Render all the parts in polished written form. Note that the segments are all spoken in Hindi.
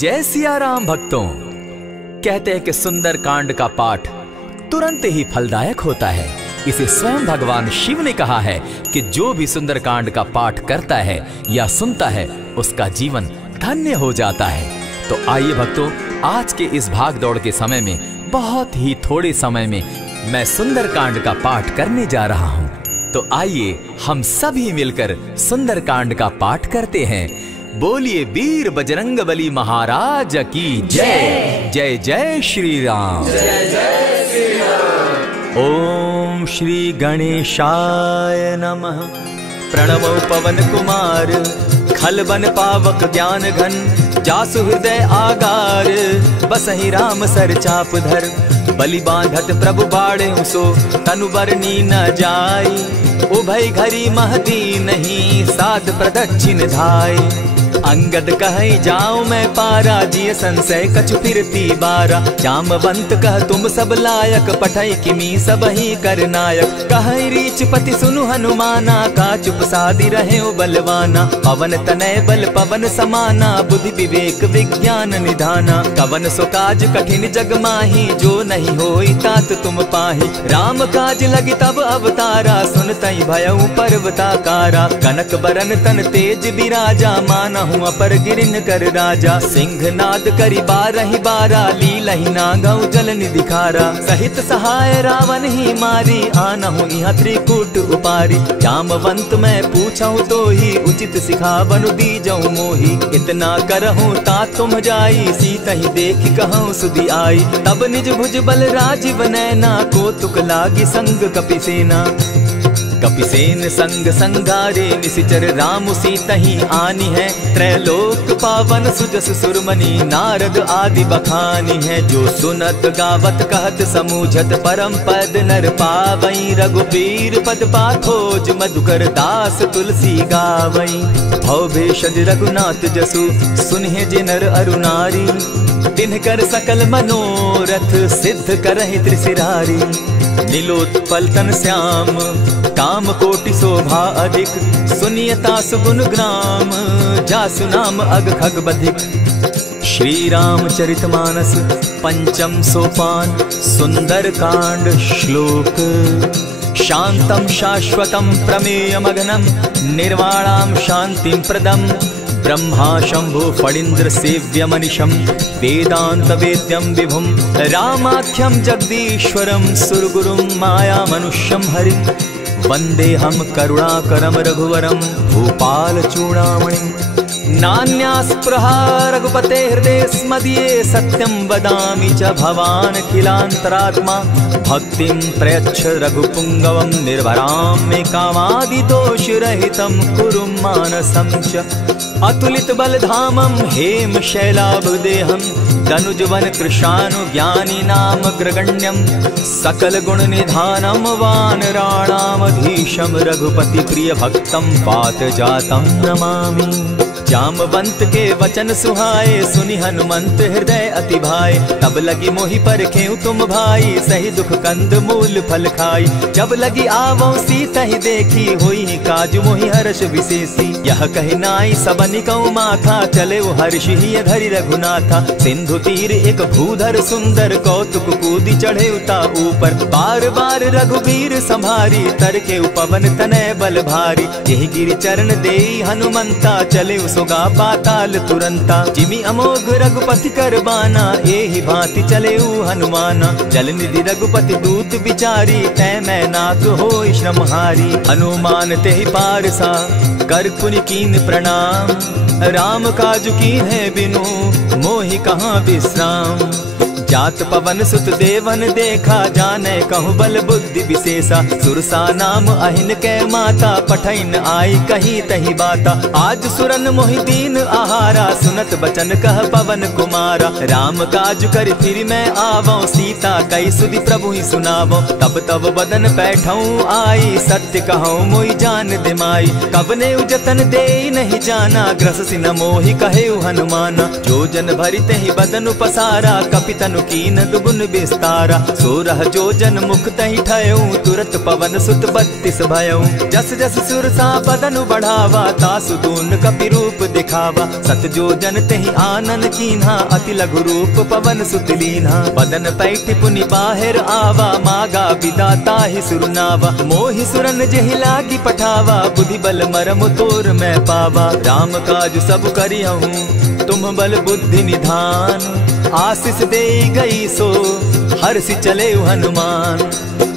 जय सिया राम भक्तों। कहते हैं कि सुंदर कांड का पाठ तुरंत ही फलदायक होता है। इसे स्वयं भगवान शिव ने कहा है कि जो भी सुंदर कांड का पाठ करता है या सुनता है उसका जीवन धन्य हो जाता है। तो आइए भक्तों, आज के इस भाग दौड़ के समय में बहुत ही थोड़े समय में मैं सुंदर कांड का पाठ करने जा रहा हूँ। तो आइए हम सभी मिलकर सुंदर कांड का पाठ करते हैं। बोलिए वीर बजरंगबली महाराज की जय। जय जय श्री राम। जय जय श्री राम। ओम श्री गणेशाय नमः। प्रणमो पवन कुमार खलबन पावक ज्ञान घन जासु हृदय आगार बसहि राम सर चाप धर बलि बांधत प्रभु बाढ़े सो तनु बरनी न जाई उभय घरी महती नहीं साध प्रदक्षिण धाय अंगद कहे जाऊं मैं पारा जिय संशय कछु फिरती बारा जामवंत कह तुम सब लायक पठै किमी सब ही कर नायक कहे रीच पति सुनु हनुमाना का चुप सादी रहे बलवाना पवन तनय बल पवन समाना बुद्धि विवेक विज्ञान निधाना कवन सो काज कठिन जग माही जो नहीं होई तात तुम पाही राम काज लगी तब अवतारा सुनतई भयउ पर्वताकारा कनक बरन तन तेज बिराजा माना हूँ अपर गिरिन कर राजा सिंह नाद करी बारहि बारा लीलहि नागौ जल निधि खारा सहित सहाय रावण ही मारी आनहु इहाँ त्रिकूट उपारी जामवंत मैं पूछऊँ तो ही उचित सिखावनु दीजऊँ मोही इतना करहूँ ता तुम जाई सीता ही देखी कहूँ सुधि आई तब निज भुज बल राजीव नैना को तुक लागी संग कपिसेना कपिसेन संग संगारे निशिचर राम सीता ही आनी है त्रैलोक पावन सुजस सुरमणि नारद आदि बखानी है जो सुनत गावत कहत समूझत परम पद नर पावई रघुबीर पद पाखोज मधुकर दास तुलसी गावई भव भेषज रघुनाथ जसु सुनहि जिनर अरुनारी तिनकर सकल मनोरथ सिद्ध करहि त्रिशिरारी नीलोत्पल तन श्याम काम कोटि शोभा अधिक सुनियता सुगुण ग्राम जासु नाम अग खग बधिक। श्री रामचरितमानस पंचम सोपान सुंदर कांड श्लोक शांतम शाश्वतम प्रमेयमगनम निर्वाणाम शांतिम प्रदम ब्रह्मा शंभु फणीन्द्र सेव्य मनिशम वेदांत वेद्यम विभुम रामाख्यम जगदीश्वरम सुरगुरुम माया मनुष्यम हरिम वंदे हम करुणाकरम रघुवरम भूपाल चूड़ामणिम नान्यास्पृहा रघुपते हृदय स्मदीये सत्यं वदामि च भवान् खिलान्तरात्मा भक्तिं प्रयच्छ रघुपुंगवं निर्भरां मे कामादिदोषरहितं कुरु मानसं च अतुलित बलधामं हेम शैलाभदेहं दनुजवन कृशानु ज्ञानी नाम ग्रगण्यं सकल गुण निधानं वानराणामधीशं रघुपति प्रिय भक्तं पात जातं नमामि। जामवंत के वचन सुहाए सुनि हनुमंत हृदय अति भाए तब लगी मोहि परखेउ तुम भाई सही दुख कंद मूल फल खाई जब लगी आवो सीता ही देखी होई काज मोहि हर्ष विशेषी यह कहि नाई सबनि कौ माथा चले वो हर्ष ही धरि रघुनाथा सिंधु तीर एक भूधर सुंदर कौतुक कूदी चढ़े उता ऊपर बार बार रघुबीर संभारी तर के उपवन तनय बल भारी यही गिरि चरण देई हनुमंता चले सोगा पाताल तुरंता जिमि अमोघ रघुपति कर बाना एहि भांति चले हनुमाना जल निधि रघुपति दूत बिचारी तै मैं नाक होई श्रमहारी हनुमान तेहि पारसा कर पुनि कीन प्रणाम राम काज कीन है बिनु मोहि कहाँ विश्राम जात पवन सुत देवन देखा जाने कहूँ बल बुद्धि विशेषा सुरसा नाम अहिन के माता पठैन आई कही तही बाता आज सुरन मोहि दीन आहारा सुनत बचन कह पवन कुमारा राम काज कर फिर मैं आवो सीता कई सुधि प्रभु ही सुनावो तब तब बदन बैठऊँ आई सत्य कहूँ मोहि जान दिमाई कबने उजतन दे नहीं जाना ग्रस सिन मोहि कहे हनुमाना जो जन भरित ही बदन पसारा कपितन तनु कीन दुगुन विस्तारा। 16 जोजन मुख तहि ठयऊ तुरत पवन सुत 32 भयऊ। जस जस सुरसा बदनु बढ़ावा तासु दून कपि रूप दिखावा। 7 जोजन तेहि आनन कीन्हा अति लघु रूप पवन सुत लीन्हा। बदन पैठ पुनि बाहिर आवा मागा विदाता ही सुरनावा। मोहि सुरन जेहि लागी पठावा बुद्धि बल मरम तोर मैं पावा। राम काज सब करियहूँ तुम बल बुद्धि निधान। आशीष दे गई सो हर्षि चले हनुमान।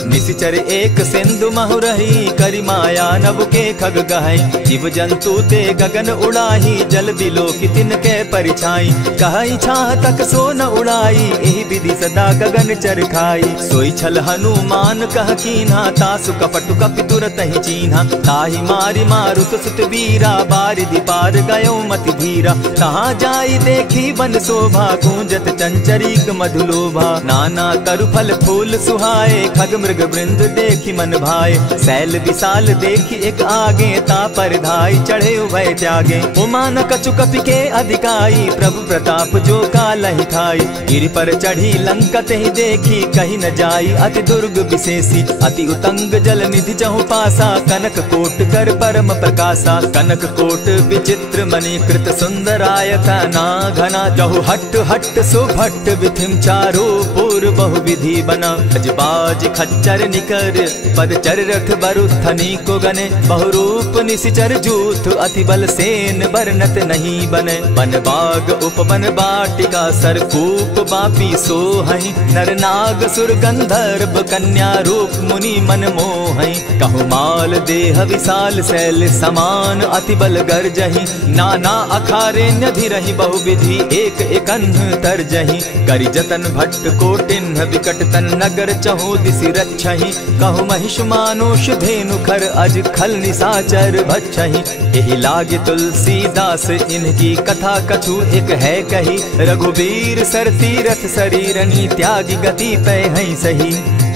निशिचर एक सिंधु महु रही करि माया नभ के खग गहई। जीव जंतु ते गगन उड़ाही जल दिलो कि तिनके परिछाई। कहई छाह तक सो न उड़ाई एहि विधि सदा गगन चर खाई। सोई छल हनुमान कह कीन्हा तासु कपटु कपि तुरत ही चीन्हा। ताहि मारि मारुत सुत वीरा बारिधि पार गयो मति धीरा। कहाँ जाई देखी वन शोभा गूंजत चंचरीक मधुलोभा। नाना तरु फल फूल सुहाए खग मृग वृंद देखी मन भाए। सैल विशाल देखी एक आगे ता पर धाई चढ़े उभय त्यागे। उमान कछु कपि के अधिकाई प्रभु प्रताप जो कालहि खाई। गिरि पर चढ़ी लंका तेहि देखी कहीं न जाई अति दुर्ग विशेषी। अति उतंग जल निधि चहु पासा कनक कोट कर परम प्रकाशा। कनक कोट विचित्र मणि कृत सुंदरायता ना घना। जहु हट हट सुभट विधिम चारो पूर्व बहु विधि बना। अजबाज खच्चर निकर पदचर रथ बरुथनी को गने। बहुरूप निशिचर जूथ अति बल सेन बरनत नहीं बने। वन बाग उपवन बाटिका सरकूप बापी सोहई। नर नाग सुर गंधर्व कन्या रूप मुनि मन मोहई। कहु माल देह विशाल शैल समान अति बल गर्जही। नाना अखारे न्यधिरहि बहुविधि एक एकन्ह तरजही। करि जतन भट्ट कोटिन्ह विकट तन नगर चहु दिसि रक्षहि। कहु महिष मानुष धेनु खर अज खल निशाचर भक्षहि। एहि लागे तुलसीदास इनकी कथा कछु एक है कही। रघुबीर सर तीरथ शरीरनी त्यागी गति पै हई सही।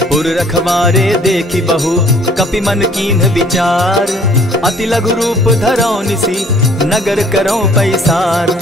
पुर रखवारे देखी बहु कपि मन कीन्ह विचार। अति लघु रूप धरौ निसी नगर करौ पैसार।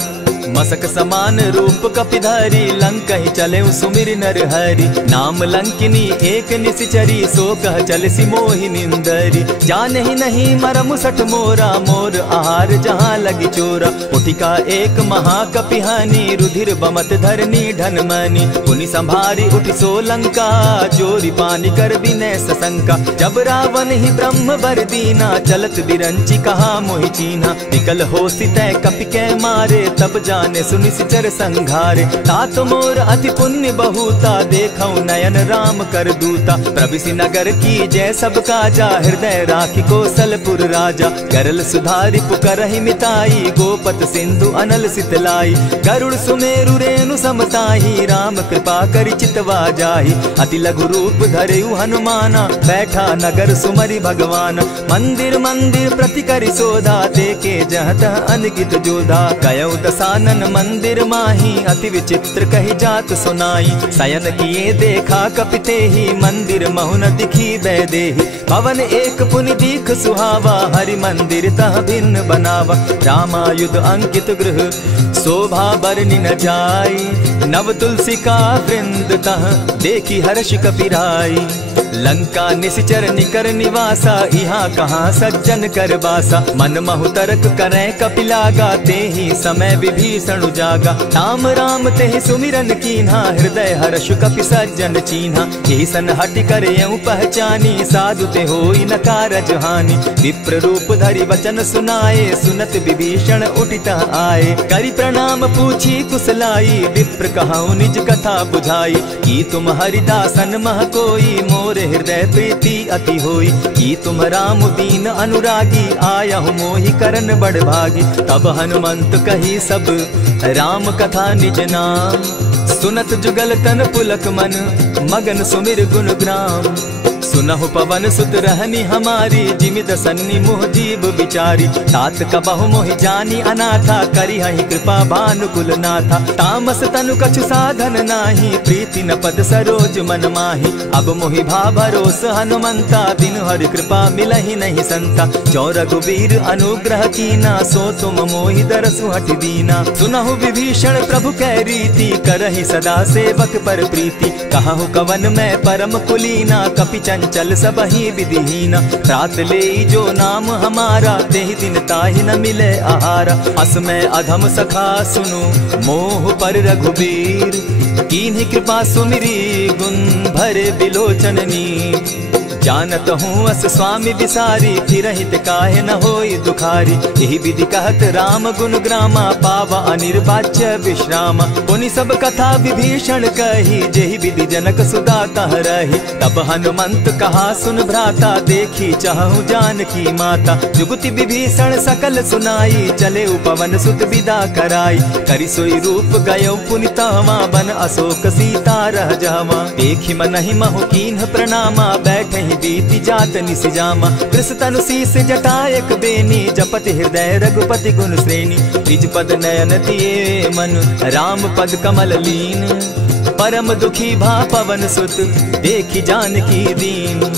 मसक समान रूप कपिधारी लंकहि चले सुमिर नर हरि। नाम लंकिनी एक निशिचरी सो कह चल सी मोहि निंदरी। जानहि नहीं मरम सठ मोरा मोर आहार जहाँ लगी चोरा। उठिका एक महाकपिहानी रुधिर बमत धरनी ढन मनी। पुनि संभारी उठि सो लंका जोरी पानी कर विनय सशंका। जब रावण ही ब्रह्म बर दीना चलत बिरंची कहा मोहि चीन्हा। निकल हो सितै कपि के मारे तब जाने सुनिशिचर संघारे। तात मोर अति पुण्य बहुता देखौ नयन राम कर दूता। प्रविशि नगर की जय सब काजा हृदय राखी कौशलपुर राजा। करल सुधारि पुकरहि मिताई गोपत सिंधु अनल सितलाई। गरुड़ सुमेरु रेणु समताही राम कृपा करि चितवा जाहि। अति लघु रूप धरेउ हनुमाना बैठा नगर सुमरि भगवान। मंदिर मंदिर प्रति करि सोधा देखे जहत अनगित जोधा। गयौ दसानन मंदिर माही अति विचित्र कही जात सुनाई। शयन किए देखा कपिते ही मंदिर महु न दिखी बैदेही। भवन एक पुनि दीख सुहावा हरि मंदिर तह भिन्न बनावा। रामायुध अंकित गृह शोभा बरनि न जाई। नव तुलसी का वृंद तह देखी हर्ष कपिराई। लंका निशिचर निकर निवासा यहाँ कहाँ सज्जन कर बासा। मन महु तरक करें कपिलागा तेहि समय विभीषण जागा। राम राम तेहि सुमिरन कीन्हा हृदय हर्ष कपि सज्जन चीन्हा। यही सन हटि कर यूं पहचानी साधु ते होई न कारज हानि। विप्र रूप धरि वचन सुनाए सुनत विभीषण उठित आए। करि प्रणाम पूछी कुशलाई विप्र कहौ निज कथा बुझाई। की तुम हरिदासन मह कोई मोर हृदय प्रीति अति होई। की तुम राम दीन अनुरागी आयहु मोहि करन बड़ भागी। तब हनुमंत कही सब राम कथा निज नाम। सुनत जुगल तन पुलक मन मगन सुमिर गुण ग्राम। सुनहु पवन सुत रहनी हमारी, जिमि दसन्नी मोह जीव बिचारी। तात कबहु मोहि जानी अनाथा, करी हहि कृपा भानुकुल नाथा। तामस तनु कछु साधन नाही, प्रीति न पद सरोज मन माही। अब मोहि भा भरोस हनुमंता, बिनु हरि कृपा मिलहि नहीं संता। जो रघुबीर अनुग्रह कीना, सो तुम मोहि दरसु हठि दीना। सुनहु विभीषण प्रभु कै रीति, करहि सदा सेवक पर प्रीति। कहु कवन मैं परम कुलीना, कपि चंचल सबहि विधिहीना। रात ले जो नाम हमारा, तेहि दिन ताहि न मिले आहारा। अस मैं अधम सखा सुनु, मोह पर रघुबीर। कीन्हि कृपा सुमिरी, गुण भरे बिलोचन नीर। जानत हूँ अस स्वामी विसारी, फिर हित काहे न होई दुखारी। यही विधि कहत राम गुण ग्रामा, पावा अनिर्वाच्य विश्राम। पुनि सब कथा विभीषण कही, जेहि विधि जनक सुदा तह रही। तब हनुमंत कहा सुन भ्राता, देखी चाहूँ जानकी माता। जुगति विभीषण सकल सुनाई, चले पवन सुत विदा कराई। करि सोई रूप गयो पुनि तहवा, बन अशोक सीता रह जावा। देखी मनहि महु कीन्ह प्रणामा, बैठहि बीति जात निसिजामा। कृष तनु शीस जटायक बेनी, जपति हृदय रघुपति गुण श्रेणी। निज पद नयन दिए मन, राम पद कमल लीन। परम दुखी भा पवन सुत, देखी जानकी दीन।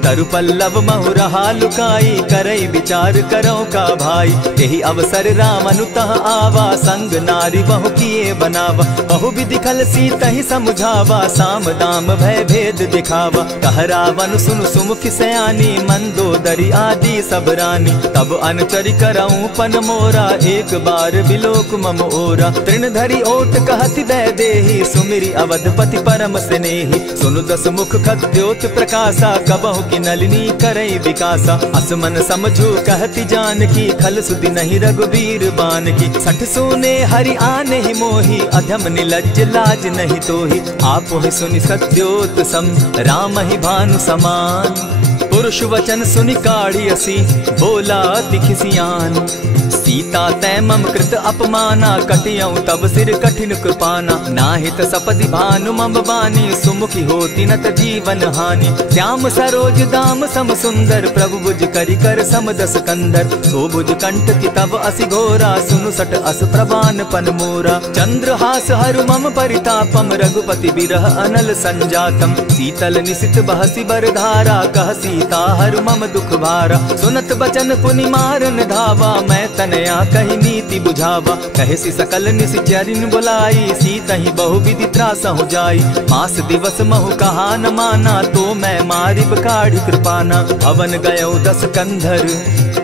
तरु पल्लव महु रहा लुकाई, करई विचार करो का भाई। यही अवसर राम अनुतः आवा, संग नारी बहु किए बनावा। बहु विधि खल सीतहि समझावा, साम दाम भय भेद दिखावा। कह रावण सुन सुमुख सयानी, मंदोदरी आदि सब रानी। तब अनुचरि करऊं पन मोरा, एक बार बिलोक मम ओरा। तृण धरि ओट कहति वैदेही, सुमिरि अवधपति परम स्नेही। सुनु दस मुख खद्योत प्रकाशा, कबहु की नलिनी करई विकासा। असमन समझू कहती जानकी, खल सुधि नहीं रघुबीर बान की। सठ सोने हरि आने ही मोही, अधम निलज्ज लाज नहीं तोही। आप ही सुनि सत्योत सम, राम ही भानु समान। पुरुष वचन सुनि काढ़ी असी, बोला अति खिसियान। सीता तै मम कृत अपमाना, कटियऊ तब सिर कठिन कृपाना। नाहित सपदि भानु मम बानी, सुमुखी होती नत जीवन हानि। श्याम सरोज दाम सम सुंदर, प्रभु बुझ करि कर सम दस कंदर। सो बुझ कंठ की तब असि घोरा, सुनु सट अस प्रभान पन मोरा। चंद्रहास हरु मम परितापम, रघुपति बिरह अनल संजातम। शीतल निशित बहसी बरधारा, कह सीता हरु मम दुख भारा। सुनत बचन पुनि मारन धावा, मैं तनया कही नीति बुझावा। कहे सी सकल निश्चरिन बुलाई, सीतहि बहु विधि त्रास हो जाई। मास दिवस महु कहा न माना, तो मैं मारिब काढ़ी कृपाना। भवन गयो दस कंधर,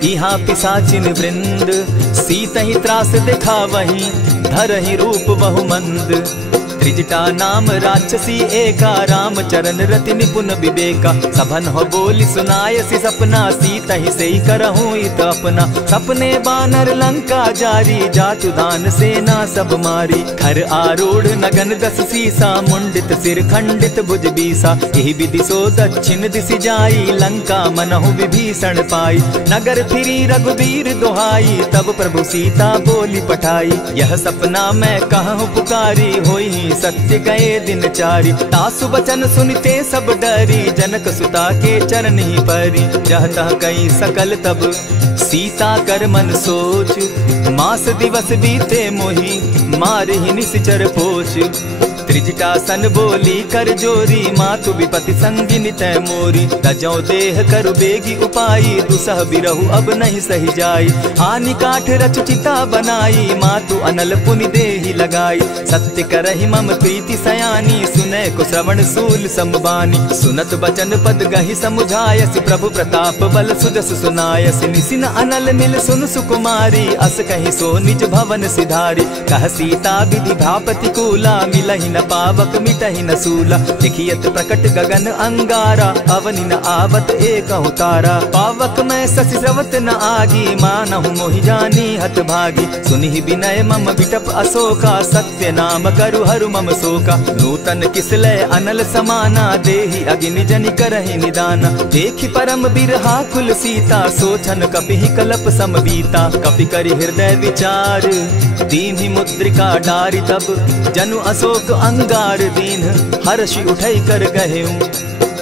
इहाँ पिशाचिन वृंद। सीतहि त्रास दिखावहि, धरहि रूप बहु मंद। त्रिजटा नाम राक्षसी एका, राम चरण रति निपुण विवेका। सभन हो बोली सुनायसी सपना, सीतहि सेई करहूँ इत अपना। सपने बानर लंका जारी, जातु दान सेना सब मारी। खर आरूढ़ नगन दस सीसा, मुंडित सिर खंडित भुज बीसा। यही विधि सो दक्षिण दिशि जाई, लंका मनहु विभीषण पाई। नगर फिरी रघुबीर दुहाई, तब प्रभु सीता बोली पठाई। यह सपना मैं कहूँ पुकारी, होई सत्य गए दिन चारी। तासु बचन सुनते सब डरी, जनक सुता के चरण ही परी। जह तह कई सकल तब, सीता कर मन सोच। मास दिवस बीते मोही, मारे ही निश्चर पोच। त्रिजटा सन बोली कर जोरी, मातु विपति संगिनी तै मोरी। तजौ देह करु बेगी उपाई, दुसह बिरहु अब नहीं सही जाई। हानि काठ रच चिता बनाई, मातु अनल पुनि देहि लगाई। सत्य करहि मम प्रीति सयानी, सुनै को श्रवण सूल समबानी। सुनत बचन पद गहि समुझायसि, प्रभु प्रताप बल सुजस सुनायसि। निसिन अनल मिल सुन सुकुमारी, अस कहि सो निज भवन सिधारी। कह सीता विधि भापति कूला, मिलहि न पावक मिटहि न सूला। लिखियत प्रकट गगन अंगारा, अवनि न आवत एकहु तारा। पावक मैं शशि स्रवत न आगी, मानहु मोहि जानी हत भागी। सुनिहि विनय मम बिटप अशोका, सत्य नाम करु हरु मम शोका। नूतन किसलय अनल समाना, देहि अगिनि जनि करहि निदाना। देखि परम बिरहा कुल सीता, सोचन कपिहि कलप सम बीता। कपि करि हृदय विचार, दीन्हि मुद्रिका डारि तब। जनु अशोक अंगार दीन, हर्षि उठै कर गहेऊ।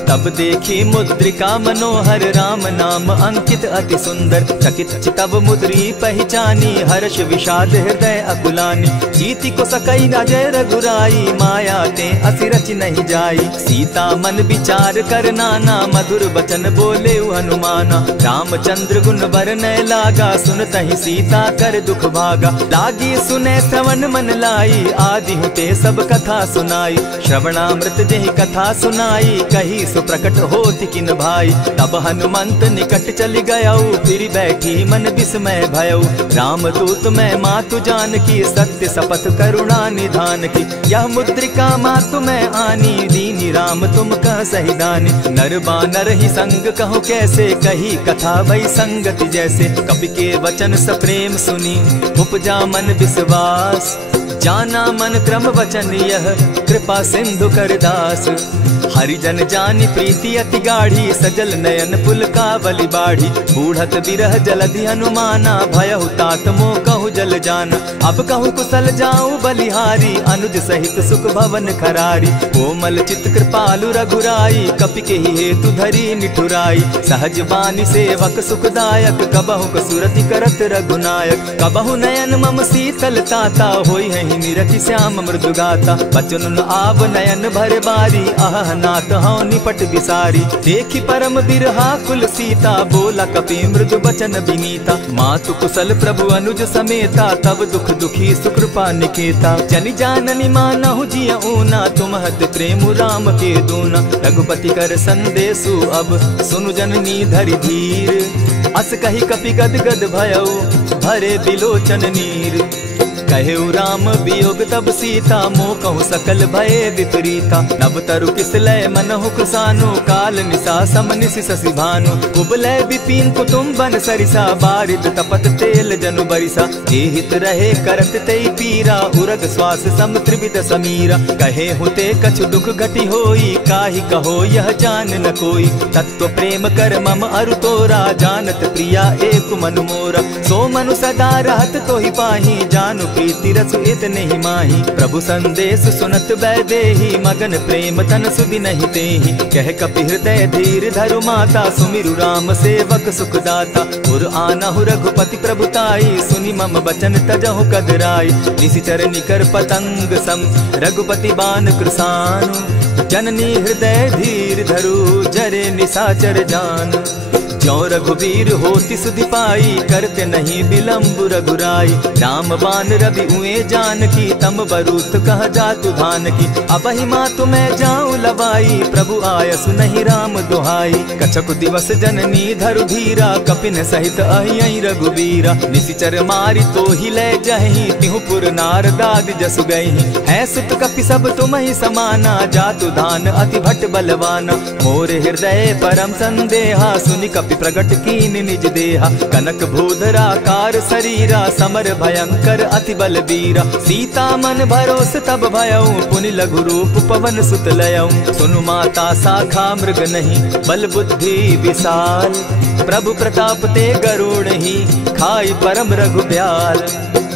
तब देखी मुद्रिका मनोहर राम नाम अंकित अति सुंदर। चकित चितव मुद्री पहचानी हर्ष विषाद हृदय अकुलानी। जीति को सकई अजय रघुराई माया ते असि रच नहीं जाई। सीता मन विचार कर नाना मधुर बचन बोले हनुमाना। रामचंद्र गुण बरनय लागा सुनतहि सीता कर दुख भागा। लागी सुने श्रवण मन लाई आदि हुते सब कथा सुनाई। श्रवणामृत जेहि कथा सुनाई कही सो प्रकट होति किन भाई। तब हनुमंत निकट चली गयऊ फिर बैठी मन विस्मय भयऊ। राम दूत मैं मातु जान की सत्य शपथ करुणा निधान की। यह मुद्रिका मातु मैं आनी दीनी राम तुम कह सही दानी। नर बानर ही संग कहो कैसे कही कथा भई संगति जैसे। कपि के वचन सप्रेम सुनी उपजा मन विश्वास। जाना मन क्रम वचन यह कृपा सिंधु कर दास। हरिजन जानी प्रीति अति गाढ़ी सजल नयन पुलकावली बाढ़ी। बूढ़त बिरह जलधि हनुमाना भयहु तात मोह कहु जल जाना। अब कहु कुशल जाऊं बलिहारी अनुज सहित सुख भवन खरारी। कोमल चित कृपालु रघुराई कपि के ही हेतु धरी निठुराई। सहज बानी सेवक सुखदायक कबहु कसुरति करत रघुनायक। कबहु नयन मम शीतल ताता होई है निरखि श्याम मृदु गाता। बचन आव नयन भर बारी आह नाथ हौ निपट बिसारी। देखी परम बिरहा कुल सीता बोला कपि मृदु बचन विनीता। मातु कुशल प्रभु अनुज समेता तब दुख दुखी सुकृपा निकेता। जनि जाननी मानहु जिय ऊना तुम्हत प्रेम राम के दूना। रघुपति कर संदेशु अब सुनु जननी धरि धीर। अस कही कपि गद गद भयऊ भरे बिलोचन नीर। कहेउ राम वियोग तब सीता मोह कहु सकल भये विपरीता। नव तरु किसलय मनहु कुसानु काल निशा समनिस शशि भानु। कुबलय विपिन कुटुम्बन सरिसा बारिद तपत तेल जनु बरिसा। हित रहे करत तेई पीरा उरग श्वास सम त्रिविध समीरा। कहे हुते कछु दुख घटी होई काहि कहो यह जान न कोई। तत्व प्रेम कर मम अरु तोरा जानत प्रिया एक मनु मोरा। सो मनु सदा रहत तोहि पाही जानु प्रीति रसु इतने ही माही। प्रभु संदेश सुनत वैदेही मगन प्रेम तन सुधि नहीं तेहि। कह कपि हृदय धीर धरु माता सुमिरु राम सेवक सुखदाता। उर आनहु रघुपति प्रभुताई सुनि मम बचन तजहु कदराई। निशिचर निकर पतंग सम रघुपति बान कृसानु। जननी हृदय धीर धरु जरे निशाचर जान। ज्यों रघुवीर होति सुधि पाई करते नहीं विलम्ब रघुराई। राम बान रवि उए जानकी तम बरूत कह जातु धान की। अबहि मातु मैं जाऊं लवाई प्रभु आयसु नहीं राम दुहाई। कछक दिवस जननी धरु धीरा कपिन सहित अहियहि रघुवीरा। निशिचर मारी तो ही ले जहि तिहु पुर नारदादि जसु गई। है सुत कपि सब तुम ही समाना जातु धान अति भट बलवाना। मोर हृदय परम संदेहा सुनि कपि प्रगट कीन निज देहा। कनक भूधराकार शरीरा समर भयंकर अति बलबीरा। सीता मन भरोस तब भयऊ पुनि लघु रूप पवन सुत लयऊ। सुनु माता शाखा मृग नहीं बल बुद्धि विशाल। प्रभु प्रताप ते गरुड़ ही खाई परम रघु ब्याल।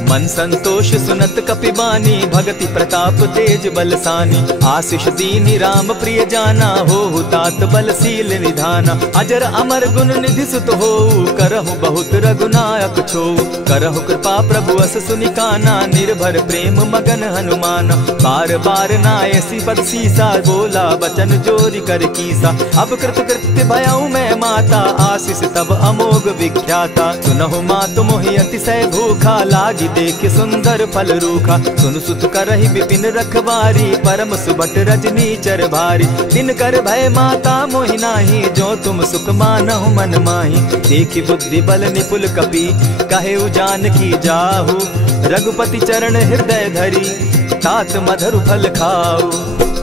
मन संतोष सुनत कपि बानी भगति प्रताप तेज बलसानी। आशीष दीनी राम प्रिय जाना हो तात बलशील निधाना। अजर अमर गुण निधि सुत हो करहु बहुत रघुनायक छो। करहु कृपा प्रभु अस सुनि काना निर्भर प्रेम मगन हनुमाना। बार बार नायसी पद सीसा बोला बचन जोरी कर कीसा। अब कृत कृत्य भयऊ मैं माता आशीष तब अमोघ विख्याता। सुनहु मातु मोहि अतिशय भूखा लागी देख सुंदर फल रूखा। सुन सुत करहि विपिन रखवारी परम सुबट रजनी चर भारी। दिन कर भय माता मोहि नाही जो तुम सुख मानहु मन माही। देखी बुद्धि बल निपुल कपि कहे जानकी जाहु। रघुपति चरण हृदय धरी तात मधुर फल खाऊ।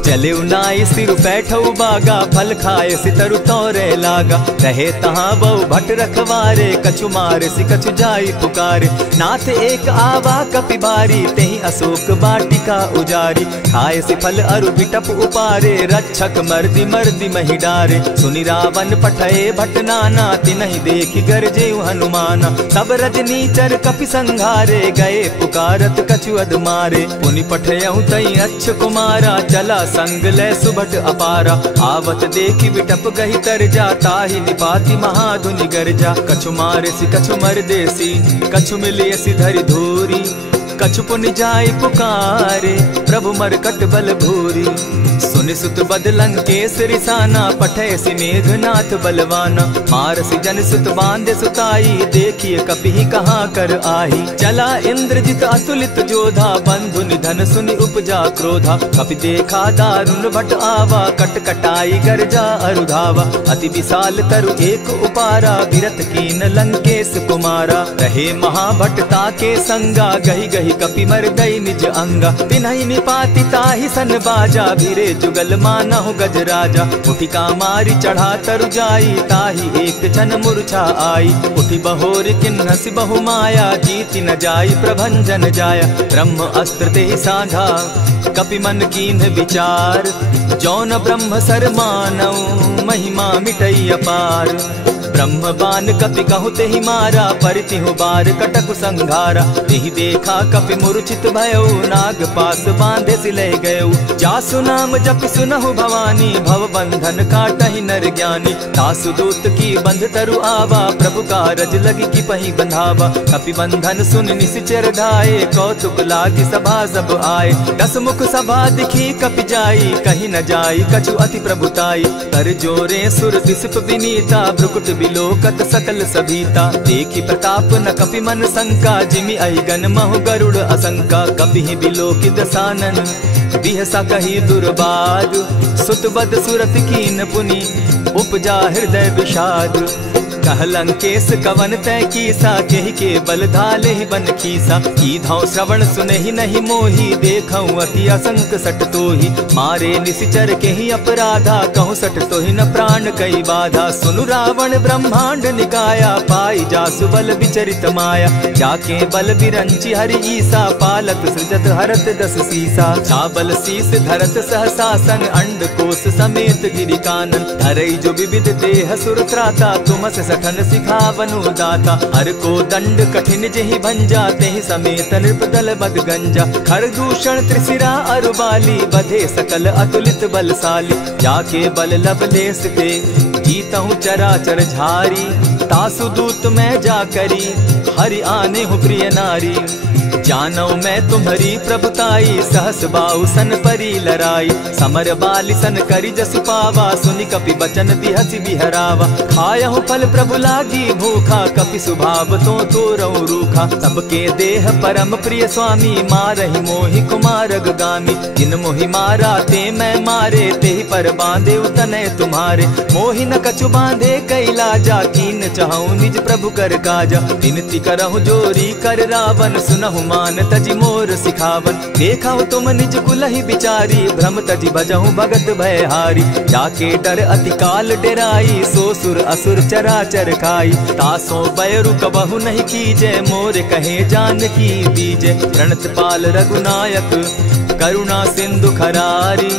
चले नाई सिर बैठऊ बागा फल खाए सितरु तोरे लागा। रहे तहाँ बहु भट रखवारे कछु मारे सि कछु जाई पुकारे। नाथ एक आवा कपि बारी तेहि अशोक वाटिका उजारी। खाए सि फल अरु बिटप उपारे रक्षक मर्दि मर्दि महि डारे। सुनि रावण पठये भट नाना तिनहि देखि गरजे हनुमाना। तब रजनी चर कपि संघारे गए पुकारत कछु अध मारे। पुनि पठयऊ तई अच्छ कुमारा चला संग ले सुभट अपारा, आवत देखी बिटप गही तर जाता ही निपाति महाधुनि गर्जा। कछु मारेसी कछु मर देसी, कछु मिलियसी धरि धूरी, कछु पुनि जाय पुकारे, प्रभु मरकट बल भूरी। सुनि सुत बद लंकेश रिसाना, पठैसी मेघनाथ बलवाना। मारसी जन सुत बांधे सुताई, देखिए कपि कहाँ कर आही। चला इंद्रजित अतुलित जोधा, बंधु निधन सुनि उपजा क्रोधा। कपि देखा दारुण भट आवा, कट कटाई गर्जा अरुधावा। अति विशाल तरु एक उपारा, बिरत कीन लंकेश कुमारा। रहे महाभट ताके संगा, गही गही कपि मर गई निज अंगा। तिन्हि निपाति ताहि सन बाजा, भीरे जुगल मानहु गजराजा। उठिका मारी चढ़ा तरु जाई, ताहि एक क्षण मूर्छा आई। उठि बहोर किन्हसि बहु माया, जीति न जाई प्रभंजन जाया। ब्रह्म अस्त्र तेहि साधा, कपि मन कीन्ह विचार। जौन ब्रह्म सर मानऊ, महिमा मिटई अपार। ब्रह्म बान कपि कहु तेहि मारा, परितिहु बार कटक संघारा। तेहि देखा कपि मूर्छित भयउ, नाग पास बांधे सिले गयउ। जासु नाम जपि सुनहु भवानी, भव बंधन काटहि नर ज्ञानी। तासु दूत की बंध तरु आवा, प्रभु कारज लगी की पहि बंधावा। कपि बंधन सुन निसिचर धाये, कौतुक लागी सभा सब आए। दस मुख सभा दिखी कपि जाई, कहीं न जाई कछु अति प्रभुताई। कर जोरे सुर दिसप विनीता, भ्रुकुट बिलोकत सकल सभीता। देखी प्रताप न कपि मन शंका, जिमि अहिगन महु गरुड़ असंका। कपि बिलोकि दसानन, बिहसा कही दुर्बाद। सुत बद सुरत कीन पुनि, उपजा हृदय विषाद। कह लंकेश कवन तै कीसा, केहि के बल धाले ही बन खीसा। कीधौ श्रवण सुनहि नहीं मोही, देखऊं अति असंक सट तोही। मारे निसिचर केहि अपराधा, कहूँ सट तोहि न प्राण कई बाधा। सुनु रावण ब्रह्मांड निकाया, पाई जासु बल विचरित माया। जाके बल बिरंचि हरि ईसा, पालत सृजत हरत दस सीसा। चाबल शीस धरत सहसासन, अंड कोश समेत गिरि कानन। धरई जो विविध देह सुर त्राता, तुमस सठन सिखावनु दाता। हर को दंड कठिन जेहि भंजा, तेहि समेत नृपदल बद गंजा। खरदूषण त्रिशिरा अरुबाली, बधे सकल अतुलित बलशाली। जाके बल लवलेस ते, जीतहु चराचर झारी। तासु दूत मैं जा करी, हरि आने हूँ प्रिय नारी। जानौ मैं तुम्हारी प्रभुताई, सहस बाहु सन परी लराई। समर बाली सन करि जसु पावा, सुनि कपि बचन बिहसि बिहरावा। खायहु फल प्रभु लागी भूखा, कपि सुभाव तो तोरऊ रूखा। सबके देह परम प्रिय स्वामी, मारहि मोहि कुमारग गामी। जिन मोहि मारा ते मैं मारे, तेहि पर बांधे उतने तुम्हारे। मोहि न कछु बांधे कैलाजा, कीन चाहूं निज प्रभु कर काजा। विनती करहु जोरी कर रावण, सुनहु मान तजि मोर सिखावन। देखा तुम निज कुलहि बिचारी, भ्रम तजि भजहु भगत भयहारी। जाके डर अति काल डेराई, सो सुर असुर चराचर खाई। तासो बैरु कबहु नहीं कीजे, मोर कहे जानकी बीजे। प्रणत पाल रघुनायक, करुणा सिंधु खरारी।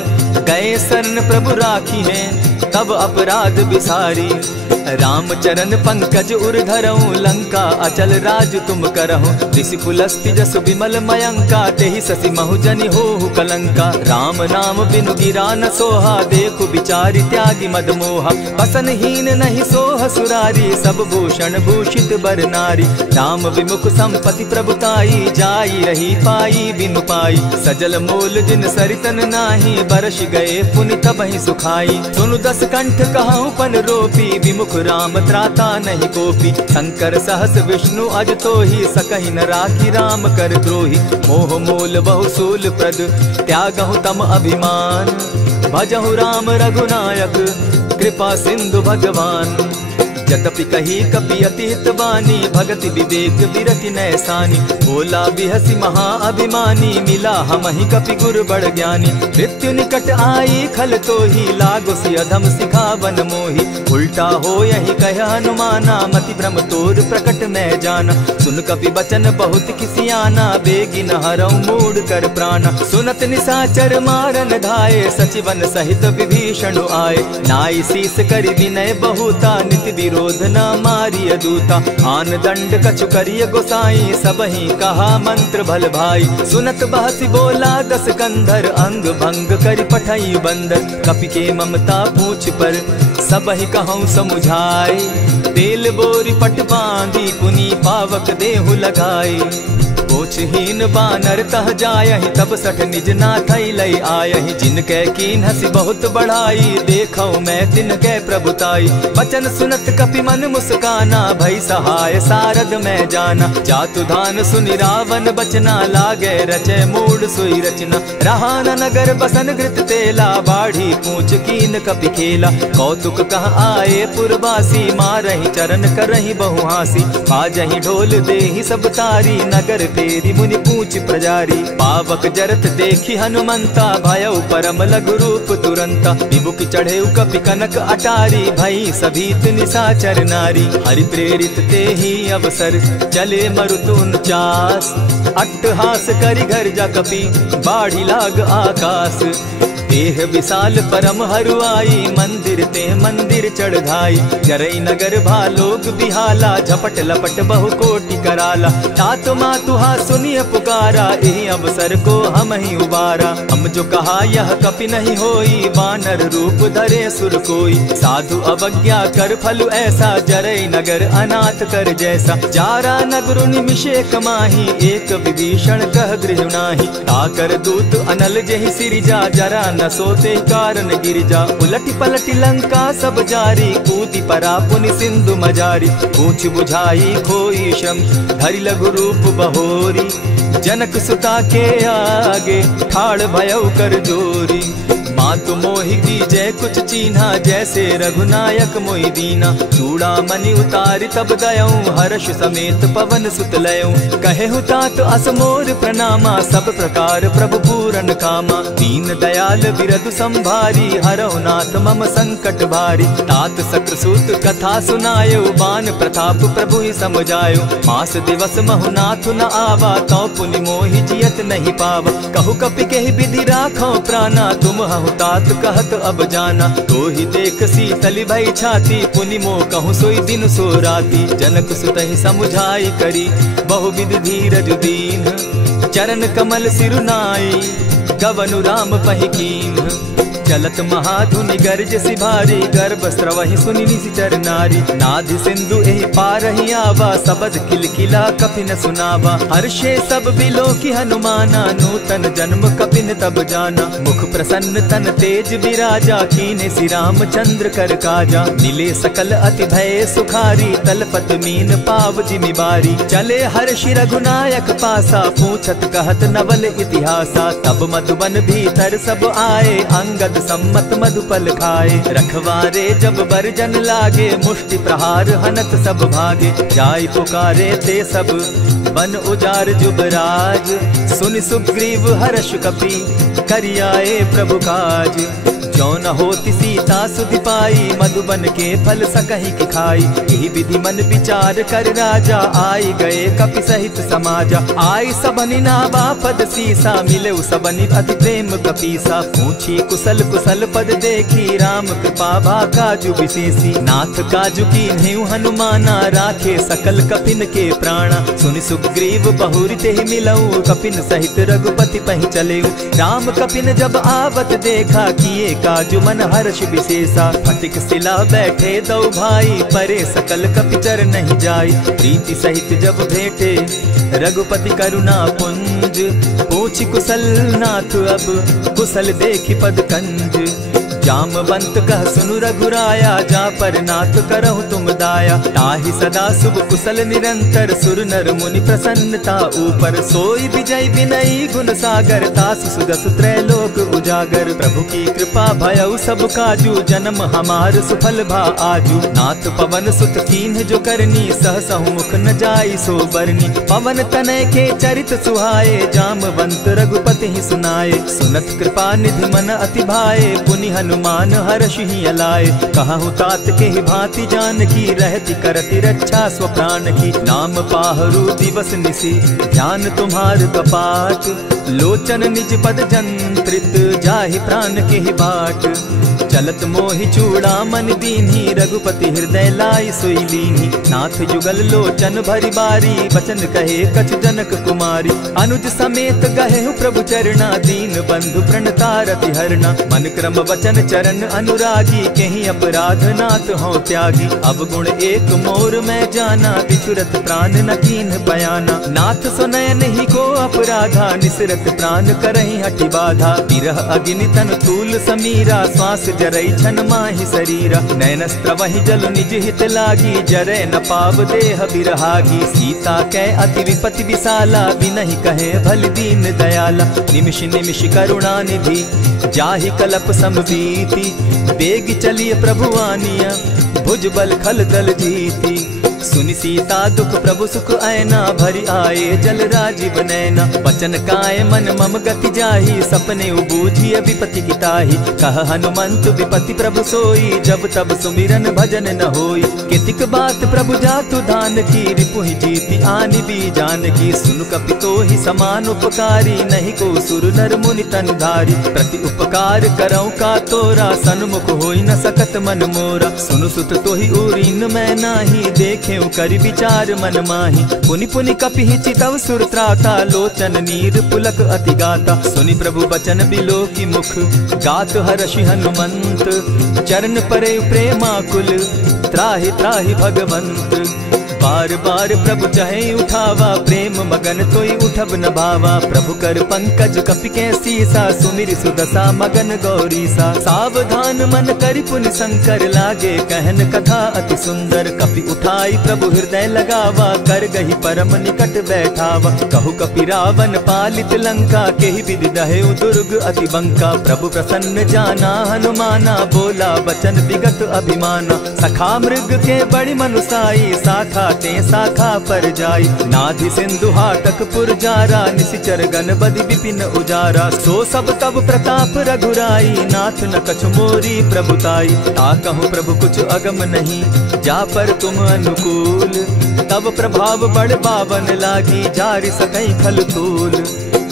गए शरण प्रभु राखी हैं, तब अपराध बिसारी। राम चरण पंकज उर धरऊं, लंका अचल राज तुम करहूं। ऋषि पुलस्ति जस विमल मयंका, तेहि ससि महु जनि होहु कलंका। राम नाम बिनु गिरा न सोहा, देखु बिचारी त्यागी मद मोहा। बसन हीन नहीं सोह सुरारी, सब भूषण भूषित बर नारी। राम विमुख संपति प्रभुताई, जाई रही पाई बिनु पाई। सजल मोल जिन सरितन नाही, बरस गए पुनि तबहि सुखाई। सुनु दस कंठ कहूँ पन रोपी, विमुख राम त्राता नहीं कोपी। शंकर सहस विष्णु अज तो ही, सकहि न राखी राम कर द्रोही। मोह मूल बहु सूल प्रद, त्यागहु तम अभिमान। भजहु राम रघुनायक, कृपा सिंधु भगवान। जतपि कही कपि अति हित बानी, भगति विवेक विरति नैसानी। बोला बिहसि महा अभिमानी, मिला हमहि कपि गुर बड़ ज्ञानी। मृत्यु निकट आई खल तो ही, लागो सि अधम सिखावन मोही। उल्टा हो यही कह हनुमाना, मति भ्रम तोर प्रकट मैं जाना। सुन कपि बचन बहुत किसियाना, बेगी न हरऊ मूढ़ कर प्राणा। सुनत निसाचर मारन धाये, सचिवन सहित विभीषण आए। नाई शीस करि विनय बहुता, नित विरोध न मारिय दूता। आन दंड कछु करिय गोसाई, सबहि कहा मंत्र भल भाई। सुनत बहसी बोला दस कंधर, अंग भंग करि पठई बंदर। कपि के ममता पूछ पर, सबहि कहूँ समुझाए। तेल बोरी पट बांधी, पुनि पावक देहु लगाई। पोछहीन बानर तह जायहि, तब सठ निज नाथई लई आयहि। जिनके कीन हसी बहुत बढ़ाई, देखौ मैं तिनके प्रभुताई। बचन सुनत कपि मन मुस्काना, भई सहाय सारद मैं जाना। जातु धान सुनि रावण बचना, लागे रचे मूड सोई रचना। रहा न नगर बसन घृत तेला, बाढ़ी पूछ कीन कपि खेला। कौतुक कह आए पुरवासी, मारहि चरण करहि बहु हासी। बाजहि ढोल देहि सब तारी, नगर तेरी मुनि पूछ प्रजारी। पावक जरत देखी हनुमंता, भयउ परम लघु रूप तुरंता। विमुख चढ़े कपि कनक अटारी, भई सभीत निशाचर नारी। हरि प्रेरित ते ही अवसर, चले मरुतुन चास। अट्टहास करि घर जा कपि, बाढ़ी लाग आकाश। देह विशाल परम हरुआई, मंदिर ते मंदिर चढ़ाई। जरई नगर भालोग बिहाला, झपट लपट बहु कोटि कराला। तात मातुहा सुनिय पुकारा, एहि अवसर को हम ही उबारा। हम जो कहा यह कपि नहीं होई, वानर रूप धरे सुर कोई। साधु अवज्ञा कर फल ऐसा, जरई नगर अनाथ कर जैसा। जारा नगरु निमिषे कमाही, एक विभीषण कह गृह नाही। ताकर दूत अनल जेहि सिरिजा, जरा न सोते कारण गिरिजा। उलटी पलटी लंका सब जारी, कूदी परा पुनि सिंधु मजारी। पूछ बुझाई खोई श्रम, धरि लघु रूप बहोरी। जनक सुता के आगे, ठाड़ भयउ कर जोरी। मातु मोहि दीजै कुछ चीन्हा, जैसे रघुनायक मोहि दीना। चूड़ा मणि उतारि तब दयऊं, हर्ष समेत पवन सुत लयऊं। कहेहु तात असमोर प्रणामा, सब प्रकार प्रभु पूरन कामा। दीन दयाल बिरदु संभारी, हरौ नाथ मम संकट भारी। तात सक्रसूत कथा सुनायो, बान प्रताप प्रभु ही समझायो। मास दिवस महु नाथ न आवा, तौ पुनि मोहि जियत नहीं पावा। कहु कपि केहि विधि राखो प्राणा, तुम हहु तात कहत अब जाना। तो ही देख शीतली भई छाती, पुनि मोह कहूँ सोई दिन सो राती। जनक सुतहि समुझाई करी, बहु विधि धीरज दीन। चरण कमल सिरुनाई, गवनु राम पहि कीन। चलत महाधुनि गर्ज सिभारी, गर्भ स्रवहि सुनि निशिचर नारी। नाधि सिंधु एहि पारहि आवा, सबद किलकिला कपि न सुनावा। हर्षे सब बिलो की हनुमाना, नूतन जन्म कपि न तब जाना। मुख प्रसन्न तन तेज विराजा, कीने श्री रामचंद्र कर काजा। मिले सकल अति भय सुखारी, तलपत मीन पाव जिमि बारी। चले हर्षि रघुनायक पासा, पूछत कहत नवल इतिहासा। तब मधुबन भीतर सब आए, अंगद सम्मत मधुपल खाए। रखवारे जब बरजन लागे, मुष्टि प्रहार हनत सब भागे। जाय पुकारे ते सब, बन उजार जुबराज। सुनि सुग्रीव हर्ष कपि, करियाए प्रभु काज। जो न होती सीता सुधि पाई, मधुबन के फल सकहि की खाई। यही विधि मन विचार कर राजा, आई गए कपि सहित समाजा। आई सबनि नावा पद सीसा, मिले सबनि अति प्रेम कपीसा। पूछी कुशल कुशल पद देखी, राम कृपा भा काजु विशेषी। नाथ काजु कीन्हेउ हनुमाना, राखे सकल कपिन के प्राणा। सुनि सुग्रीव बहुरि तेहि मिलऊ, कपिन सहित रघुपति पहि चलेऊ। राम कपिन जब आवत देखा, किए काजु मन हर्ष विशेषा। फटिक सिला बैठे दो भाई, परे सकल कपिचर नहीं जाई। प्रीति सहित जब भेटे, रघुपति करुणा पुंज। पूछि कुशल नाथ अब, कुशल देखि पद कंज। जामवंत कह सुनु रघुराया, जा पर नाथ करहु तुम दाया। ताहि सदा शुभ कुशल निरंतर, सुर नर मुनि प्रसन्नता ऊपर। सोई विजय विनयी गुण सागर, तास सुदस त्रैलोक उजागर। प्रभु की कृपा भयउ सब काजू, जन्म हमार सुफल भा आजू। नाथ पवन सुत कीन्ह जो करनी, सहसहु मुख न जाई सो बरनी। पवन तनय के चरित सुहाए, जामवंत रघुपति ही सुनाए। सुनत कृपा निधि मन अति भाए, पुनि हनुमान हर्ष ही अलाए। कहूँ तात के ही भांति जान की, रहती करती रक्षा स्व प्राण की। नाम पाहरु दिवस निसी, ध्यान तुम्हार कपाट। लोचन निज पद जंत्रित, जाहि प्राण के ही बाट। चलत मोहि चूड़ामन दीन्ही, रघुपति हृदय लाई सोई लीन्ही। नाथ जुगल लोचन भरी बारी, बचन कहे कछ जनक कुमारी। अनुज समेत गहे प्रभु चरणा, दीन बंधु प्रणतारति हरना। मन क्रम वचन चरण अनुरागी, कहीं अपराध नाथ हो त्यागी। अब गुण एक मोर में जाना, बिछुरत प्राण न कीन्ह बयाना। नाथ सुनयन ही को अपराधा, निसरत प्राण करहि हठि बाधा। विरह अग्नि तन तूल समीरा, श्वास जरई छन माहि शरीरा। नयनस्त्र वही जल निज हित लागी, जरै न पाव देह बिरहागी। सीता कै अति विपति विशाला, बिनहि कहे भल दीन दयाला। निमिष निमिष करुणा निधि, जाहि कलप समबीति। बेग चलिए प्रभु आनिया, भुज बल खल दल जीती। सुनि सीता दुख प्रभु सुख ऐना, भरी आए जल राजीव नैना। वचन काय मन मम गति जाही, सपने उबूझिय विपति किताही। कह हनुमंत विपति प्रभु सोई, जब तब सुमिरन भजन न होई। कितिक बात प्रभु जातु धान की, रिपुहि जीति आनि भी जान की। सुनु कपितो ही समान उपकारी, नहीं को सुर नर मुनि तन धारी। प्रति उपकार करौ का तोरा, सन्मुख होई न सकत मन मोरा। सुनु सुत तोहि उरीन मैं नाही, देखे करि विचार मन माही। पुनि पुनि कपिहि चितव सुर त्राता, लोचन नीर पुलक अति गाता। सुनि प्रभु बचन बिलो की मुख, गात हर्षि हनुमंत। चरण परे प्रेमाकुल, त्राहि त्राहि भगवंत। बार बार प्रभु चहे उठावा, प्रेम मगन तोई उठब न भावा। प्रभु कर पंकज कपि के सीसा, सुमिरि सुदशा मगन गौरीसा। सावधान मन करि पुनि शंकर, लागे कहन कथा अति सुंदर। कपि उठाई प्रभु हृदय लगावा, कर गही परम निकट बैठावा। कहु कपि रावण पालित लंका, केहि विधि दहेउ दुर्ग अति बंका। प्रभु प्रसन्न जाना हनुमाना, बोला बचन विगत अभिमाना। सखा मृग के बड़ी मनुसाई, शाखा ते शाखा पर जाई। नाधि सिंधु हाटक पुरजारा, निशिचर गण बदि विपिन उजारा। सो सब तब प्रताप रघुराई, नाथ न कछु मोरी प्रभुताई। ताकहु प्रभु कुछ अगम नहीं, जा पर तुम अनुकूल। तब प्रभाव बड़ पावन लागी, जारि सकई खल तूल।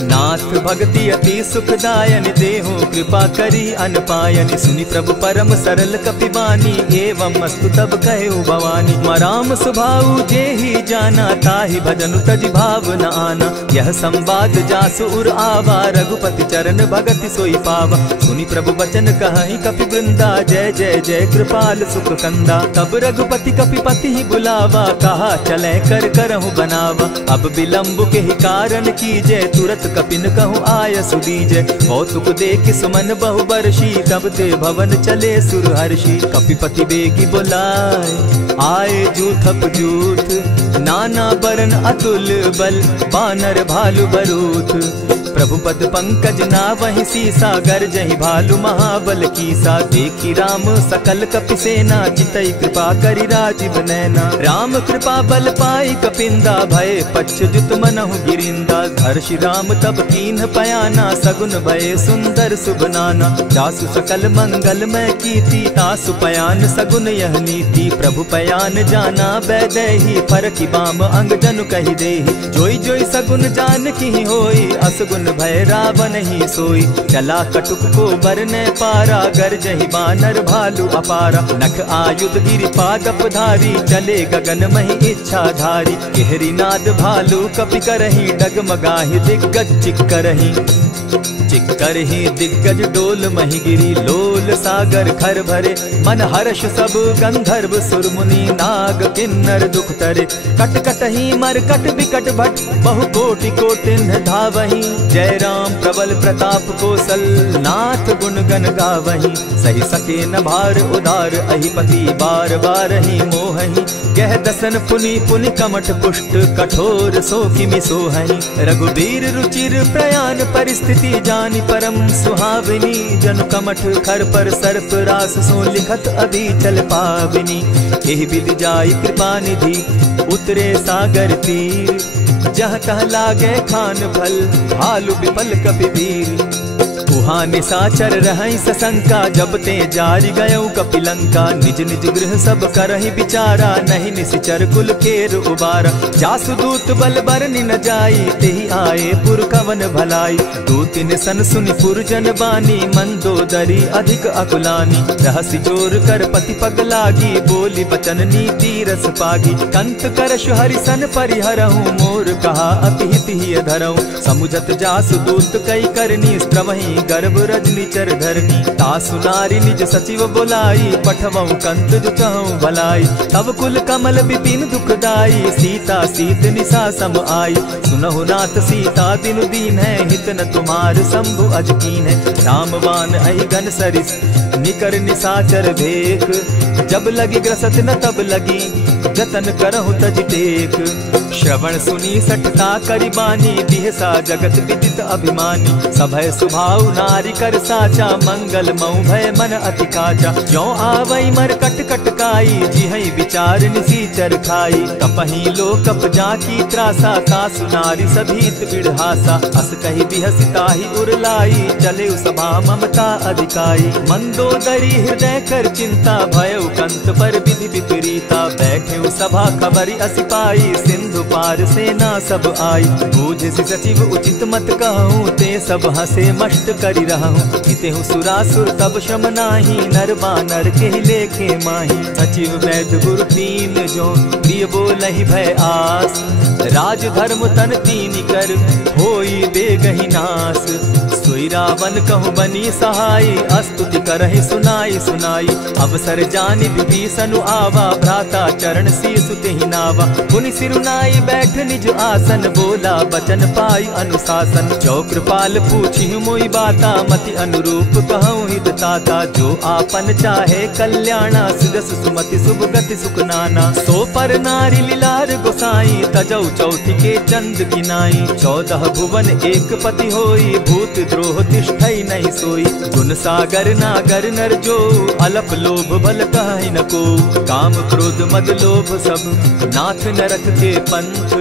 नाथ भक्ति अति सुखदायन, देहु कृपा करी अनपायन। सुनि प्रभु परम सरल कपिबानी, एवं मस्तु तब कहु भवानी। मराम सुभाऊ जेहि जाना, ताहि भजनु तजि भाव न आना। यह संवाद जासु उर आवा, रघुपति चरण भगति सोई पावा। सुनि प्रभु बचन कहहि कपि वृंदा, जय जय जय कृपाल सुख कंदा। तब रघुपति कपिपति ही बुलावा, कहा चले कर करहु बनावा। अब विलंब के ही कारण कीजय, तुरत कपिन कहूँ आय सुदीजय। कौतुक देख सुमन बहु बरसी, तब ते भवन चले सुर हर्षि। कपिपति बेगी बुलाए, आए जूथप जूथ। नाना बरन अतुल बल, बानर भालु बरूथ। प्रभु पद पंकज नावहि सीसा, गरजहि भालु महाबल कीसा। देखी राम सकल कपि सेना, चितई कृपा करि राजीव नैना। राम कृपा बल पाई कपिंदा, भय पच्युत मनहु गिरिंदा। हर्षि राम तब कीन्ह पयाना, सगुन भय सुंदर शुभ नाना। जासु सकल मंगल में कीर्ति, तासु पयान सगुन यह नीति। प्रभु पयान जाना बैदेही, फरकि बाम अंग जनु कहि देहि। जोई जोई सगुन जान की होई, असगुन भय रावण ही सोई। चला कटुक को बरने पारा, गरजहि बानर भालु अपारा। नख आयुध गिरि पादप धारी, चले गगन महि इच्छा धारी। केहरी नाद भालु कपि करहि, डगमगाहि दिग्गज चिक्करहि। चिक्करहि दिग्गज डोल महि गिरी, लोल सागर खर भरे। मन हर्ष सब गंधर्व सुर मुनि, नाग किन्नर दुख तरे। कट कटहि मरकट बिकट भट, बहु कोटि कोटिन्ह धावहि। जय राम प्रबल प्रताप कौशल, नाथ गुण गण गावहि। सही सके न भार उदार, अहिपति बार बार ही मोहहि। कह दसन पुनि पुनि कमठ पुष्ट, कठोर सो किमि सोहहि। रघुबीर रुचिर प्रयाण परिस्थिति, जानि परम सुहाविनी। जनु कमठ खर पर सर्प रास, सो लिखत अभी चल पाविनी। एहि विधि जाई कृपा निधि, उतरे सागर तीर। जहाँ तह लागे खान फल, भालु विफल कपि वीर। उहाँ निशाचर रहई सशंका, जब ते जारी गयऊ कपिलंका। निज निज गृह सब करहि विचारा, नहीं निशिचर कुल केर उबारा। जासु दूत बल बरनि न जाई, तेहि आए पुर कवन भलाई। दूतिन सन सुनि पुरजन बानी, मंदोदरी अधिक अकुलानी। रहसि जोर कर पति पग लागी, बोली बचन नीति रस पागी। कंत करश हरि सन परिहरहूँ, मोर कहा अति हित ही धरऊँ। समुझत जासु दूत कई करनी, स्त्रवहि गर्भ रजनी चर धरनी। तासु नारी निज सचिव बोलाई, पठवऊँ कंत जो चहूँ भलाई। तब कुल कमल विपिन दुखदाई, सीता सीत निशा सम आई। सुनहु नाथ सीता बिनु दीन है, हित न तुम्हार शंभु अजकीन है। रामबान अहिगन सरिस निकर निशाचर भेक, जब लगी ग्रसत न तब लगी, जतन करहु तज टेक। श्रवण सुनी सठता करिबानी, दिहसा जगत विदित अभिमानी। सभय सुभाव नारी कर साचा, मंगल मऊ भय मन अति काचा। ज्यों आवई मर कट कट काई, जिहई विचार निसीचर खाई। तपहि लोकप जाकी त्रासा, सासु नारी सभीत बिढ़हासा। अस कही बिहसिता ही उरलाई, चले सभा ममता अधिकाई। मंदोदरी हृदय कर चिंता, भयउ कंत पर विधि विपरीता। बैठे सभा खबरी असी पाई, सिंधु पार सेना सब आई। बूझि सचिव उचित मत कहूँ, ते सब हंसे मष्ट करि रहूँ। हितेहु सुरासुर तब श्रम नाही, नर बानर के लेखे माही। सचिव वैद्य गुरु तीन जो, प्रिय बोलहि भय आस। राज धर्म तन तीन कर, होई बेगहि नास। सोई रावण कहूँ बनी सहाई, स्तुति करहि सुनाई सुनाई। अवसर जानि विभीषण आवा, भ्राता चरण शीसु तेहि नावा। पुनि सिरुनाई बैठ निज आसन, बोला बचन पाई अनुशासन। जो कृपाल पूछि मोई बाता, मति अनुरूप कहूँ हित ताता। जो आपन चाहे कल्याणा, सिदस सुमति शुभ गति सुख नाना। सो पर नारी लीलार गोसाई, तजौ चौथी के चंद किनाई। 14 भुवन एक पति होई, भूत द्रोह तिष्ठई नहीं सोई। गुण सागर नागर नर जो, अलप लोभ बल कहि न को। काम क्रोध मद लोभ सब, नाथ नरक के पंथ।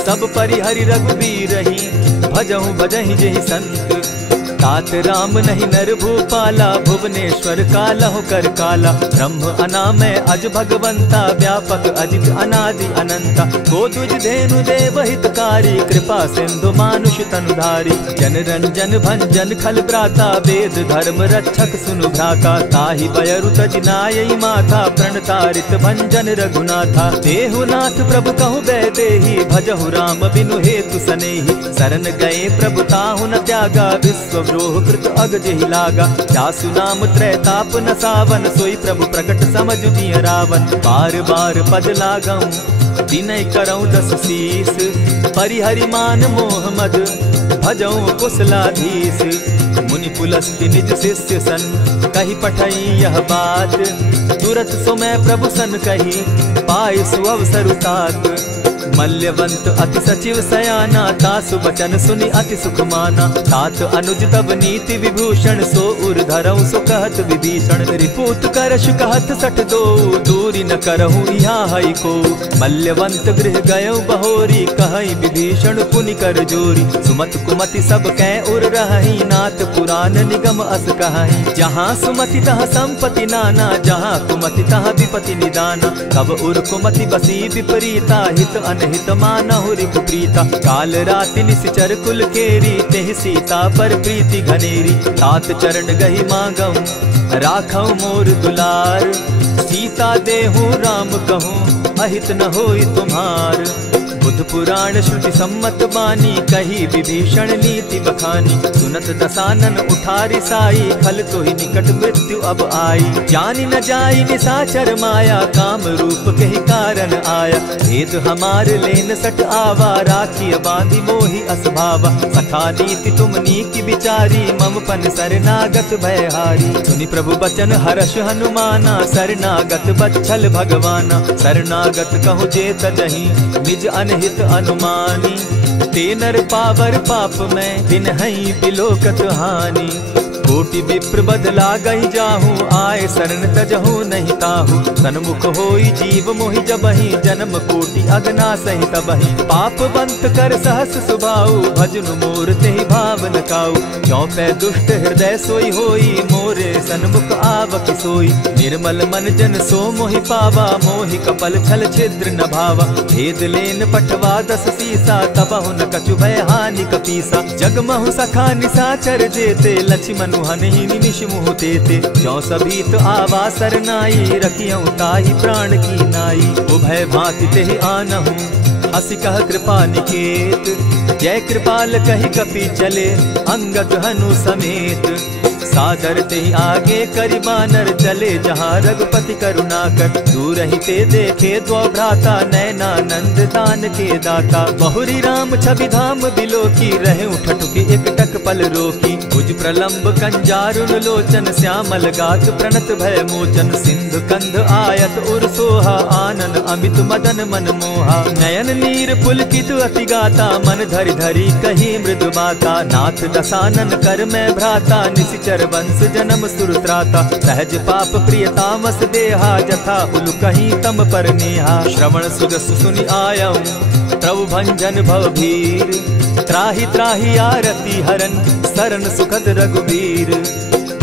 सब परिहरि रघुबीरहि, भजहु भजहि जेहि संत। तात राम नहीं नर भूपाला, भुवनेश्वर कालहु कर काला। ब्रह्म अनामय अज भगवंता, व्यापक अजित अनादि अनंता। को तुझ धेनु देव हितकारी, कृपा सिंधु मानुष तनुधारी। जन रंजन भंजन खल भ्राता, वेद धर्म रक्षक सुनु भ्राता। ताहि बयरु तज नायई माथा, प्रणतारित भंजन रघुनाथा। देहुनाथ प्रभु कहु बैदेही, भजहु राम बिनु हेतु सनेही। शरण गए प्रभु ताहु न त्यागा, विश्व द्रोह कृत अग जेहि लागा। जासु नाम त्रैताप न सावन, सोई प्रभु प्रकट समझ जिय रावण। बार बार पद लागऊं, विनय करऊं 10 शीस। परिहरि मान मोह मद, भजऊं कुशलाधीश। मुनि पुलस्ति निज शिष्य सन, कही पठई यह बात। तुरत सो मैं प्रभु सन कही, पाय सुअवसर तात। मल्यवंत अति सचिव सयाना, तासु बचन सुनि अति सुख माना। तात अनुज तब नीति विभूषण, सो उर धरऊं सो कहत विभीषण। रिपुत करश कहत सठ दो, दूरी न करहूँ यहाँ हई को। मल्यवंत गृह गयऊ बहोरी, कहई विभीषण पुनि कर जोरी। सुमत कुमति सब कै उर रहई, नाथ पुराण निगम अस कहई। जहाँ सुमति तहाँ संपत्ति नाना, जहाँ कुमति तहाँ विपति निदाना। तब उर कुमति बसी विपरीता, हित अनहित मानहु रिपु प्रीता। काल राति निशिचर कुल केरी, तेहि सीता पर प्रीति घनेरी। तात चरण गहि मांगऊं, राखऊं मोर दुलार। सीता देहूं राम कहूं, अहित न होई तुम्हार। बुध पुराण श्रुति सम्मत बानी, कही विभीषण नीति बखानी। सुनत दसानन उठारी साई, खल तो ही निकट मृत्यु अब आई। जानी न जाई निशाचर माया, काम रूप के ही कारण आया। भेद हमार लेन सट आवा, राखिय बांधी मोहि असभावा। सखा नीति तुम नीति विचारी, मम पन शरणागत भयहारी। सुनि प्रभु बचन हर्ष हनुमाना, शरणागत बच्छल भगवाना। शरणागत कहु जे तजहि, निज अनहित अनुमानी। ते नर पावर पाप में, बिनहि बिलोकत हानि। कोटि विप्र बदला गई जाहूँ, आए शरण तजहू नहीं ताहू। सन्मुख होई जीव मोहि जबहि, जन्म कोटि अगना सही तबहि। पाप बंत कर सहस सुभाऊ, भजनु मोर तेहि भाव न काऊ। चौपै दुष्ट हृदय सोई होई, मोरे सन्मुख आवक सोई। निर्मल मन जन सो मोहि पावा, मोहि कपल छल छिद्र न भावा। भेद लेन पठवा 10 सीसा, तबहु न कछु भय हानि कपीसा। जगमहु सखा निसाचर जेते, लक्ष्मण हनहि निमिष मुह तेते। जौ सभीत आवा सरनाई, रखियौ ताहि प्राण की नाई। उभय भांति तेहि आनहु, हसी कह कृपा निकेत। जय कृपाल कहि कपि चले, अंगद हनु समेत। सादर तेहि आगे करि बानर, चले जहाँ रघुपति करुणा कर। दूर ही ते देखे द्वौ भ्राता, नैनानंद दान के दाता। बहुरी राम छवि धाम बिलोकी, रहे ठठुकी एक टक पल रोकी। भुज प्रलंब कंजारुन लोचन, श्यामल गात प्रणत भय मोचन। सिंधु कंध आयत उर सोहा, आनन अमित मदन मन मोहा। नयन नीर पुलकित अति गाता, मन धरि धरि कही मृदु बाता। नाथ दसानन कर मैं भ्राता, निशिचर वंश जन्म सुरत्राता। सहज पाप प्रिय तामस देहा, जथा उलु कहीं तम पर नेहा। श्रवण सुजस सुनि आयऊं, प्रभु भंजन भव भीर। त्राहि त्राहि आरती हरन, सरन सुखद रघुवीर।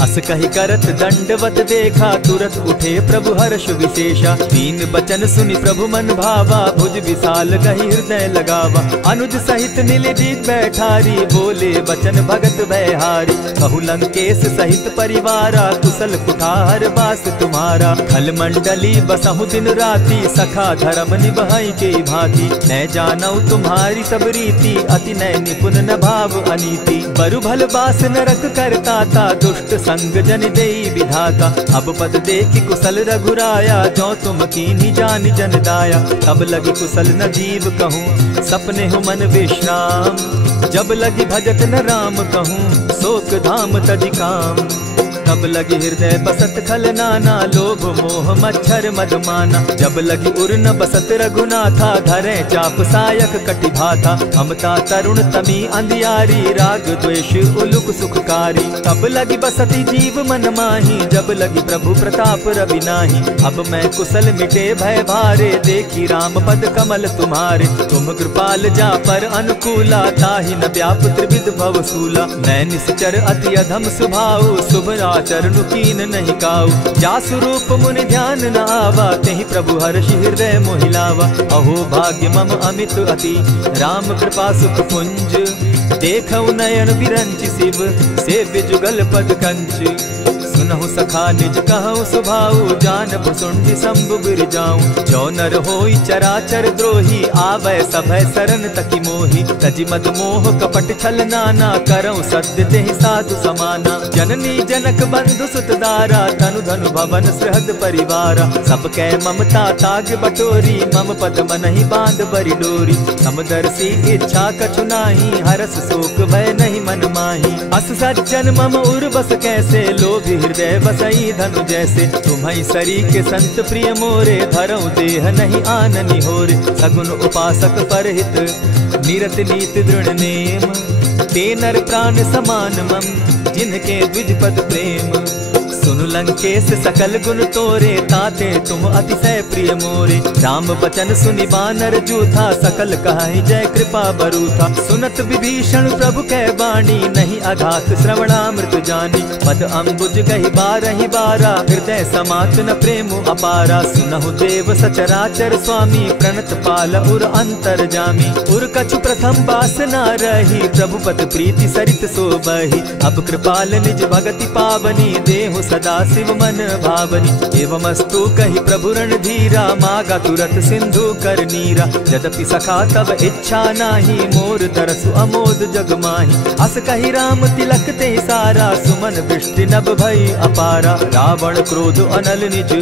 अस कहि करत दंडवत देखा, तुरत उठे प्रभु हर्ष विशेषा। दीन बचन सुनि प्रभु मन भावा, भुज विशाल कहि हृदय लगावा। अनुज सहित नीलदीप बैठारी, बोले बचन भगत भयहारी। कहु लंकेश सहित परिवारा, कुशल कुठार बास तुम्हारा। खल मंडली बसहु दिन राति, सखा धर्म निभाई के भांति। न जानौ तुम्हारी सब रीति, अति नय निपुण न भाव अनीति। बरु भल बास नरक करताता, दुष्ट संग जन देई विधाता। अब पद देखि कुशल रघुराया, जो तुम कीन्ही जानि जन दाया। तब लगी कुशल न जीव कहूँ, सपने हो मन विश्राम। जब लगी भजत न राम कहूँ, शोक धाम तजि काम। तब लगी हृदय बसत खल नाना, लोभ मोह मच्छर मदमाना। जब लगी उर न बसत रघुनाथा, धरे चाप सायक कटि भाथा। ममता तरुण तमी अंधियारी, राग द्वेष उलुक सुखकारी। तब लगी बसती जीव मन माही, जब लगी प्रभु प्रताप रवि नाही। अब मैं कुशल मिटे भय भारे, देखी राम पद कमल तुम्हारे। तुम कृपाल जा पर अनुकूला, ताहि न व्याप त्रिविध भव सूला। मैं निश्चर अति अधम स्वभाव, शुभ चरणु कीन नहीं काऊ। जासु रूप मुनि ध्यान न आवा, तेहि प्रभु हर्षि हृदय मोहिलावा। अहो भाग्य मम अमित अति, राम कृपा सुख पुंज। देखऊ नयन विरंच शिव, सेव्य जुगल पद कंच। सुनहु सखा निज कहूँ सुभाऊ, जानब सुंडि शंभु गिर जाऊं। जो नर होई चराचर द्रोही, आवै सभय सरन तकी मोही। तजि मद मोह कपट छल नाना, करऊँ सत्य तेहि साधु समाना। जननी जनक बंधु सुत दारा, तनु धनु भवन सृहद परिवारा। सब कै ममता ताग बटोरी, मम पद मनहि बांध बरि डोरी। समदर्शी इच्छा कछु नाही, हरस शोक भय नहीं मन माही। अस सज्जन मम उर बस कैसे, लोभी हृदय बसई धनु जैसे। तुम्हारी सरी के संत प्रिय मोरे, धरऊं देह नहीं आननि होरे। सगुन उपासक परहित, निरत नीत दृढ़ नेम। ते नर प्राण समान मम, जिनके द्विज पद प्रेम। सुन लंकेश सकल गुण तोरे, ताते तुम अतिशय प्रिय मोरे। राम बचन सुनि बानर जूथा, सकल कहाहि जय कृपा बरूथा। सुनत विभीषण प्रभु कै बाणी, नहीं अघात श्रवणामृत जानी। पद अम्बुज गहि बारहि बारा, हृदय समात न प्रेम अपारा। सुनहु देव सचराचर स्वामी, प्रणत पाल उर अंतर जामी। उर कछु प्रथम बास न रही, प्रभु पद प्रीति सरित सोबहि। अब कृपाल निज भगति पावनी, देहु सदा शिव मन भावनी। एवमस्तु कहि प्रभु रणधीरा, मागा तुरत सिंधु कर नीरा। यद्यपि सखा तब इच्छा नाही, मोर तरसु अमोद जग माही। अस कहि राम तिलक ते सारा, सुमन वृष्टि नभ भई अपारा। रावण क्रोध अनल निज,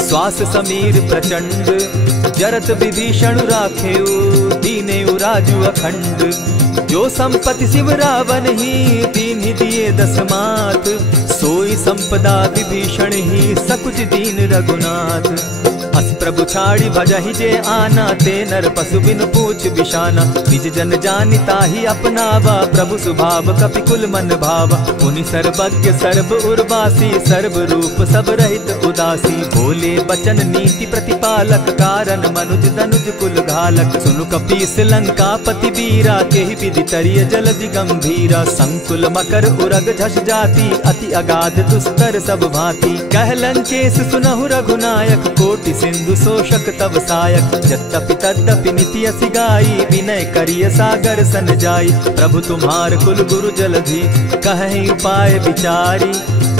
श्वास समीर प्रचंड। जरत विभीषण राखेउ, दीनेउ राजु अखंड। जो संपत्ति शिव रावण ही, दीन्हि दिए 10 मात। सोई संपदा विभीषण ही, सकुच दीन रघुनाथ। अस प्रभु छाड़ी भजहि जे आना, ते नर पशु बिनु पूछ बिशाना। निज जन जानि ताहि अपनावा, प्रभु स्वभाव कपि कुल मन भावा। मुनि सर्वज्ञ सर्व उर्वासी, सर्व रूप सब रहित उदासी। बोले बचन नीति प्रतिपालक, कारण मनुज दनुज कुल घालक। सुनु कपीस लंकापति वीरा, केहि विधि तरिय जलधि गंभीरा। संकुल मकर उरग झष जाति, अति अगाध दुस्तर सब भांति। कह लंकेश सुनहु रघुनायक, कोटि सिंधु शोषक तब सायक। यद्यपि तद्यपि निति असि गाई, विनय करिय सागर सन जाई। प्रभु तुम्हार कुल गुरु जलधि, कहि उपाय विचारी।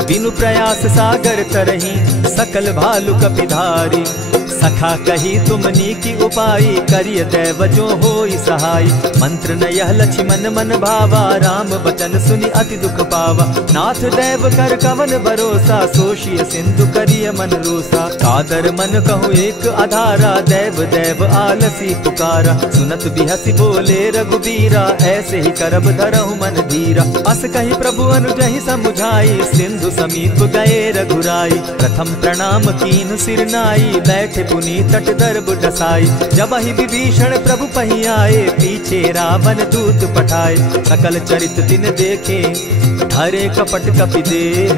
बिनु प्रयास सागर तरही, सकल भालु कपिधारी। सखा कही तुमनी की उपाय, करिय दैव जो होई सहाय। मंत्र न यह लक्ष्मण मन भावा, राम बचन सुनि अति दुख पावा। नाथ दैव कर कवन भरोसा, सोषिय सिंधु करिय मन रोसा। कादर मन कहूँ एक आधारा, दैव दैव आलसी पुकारा। सुनत बिहसी बोले रघुबीरा, ऐसे ही करब धरहु मन धीरा। अस कही प्रभु अनुजहि समुझाई, सिंधु समीप गए रघुराई। प्रथम प्रणाम कीन सिर नाई, बैठे पुनि तट दर्ब डसाई। जब ही विभीषण प्रभु पही आए, पीछे रावण दूत पठाए। सकल चरित दिन देखे, हरे कपट कपि देह।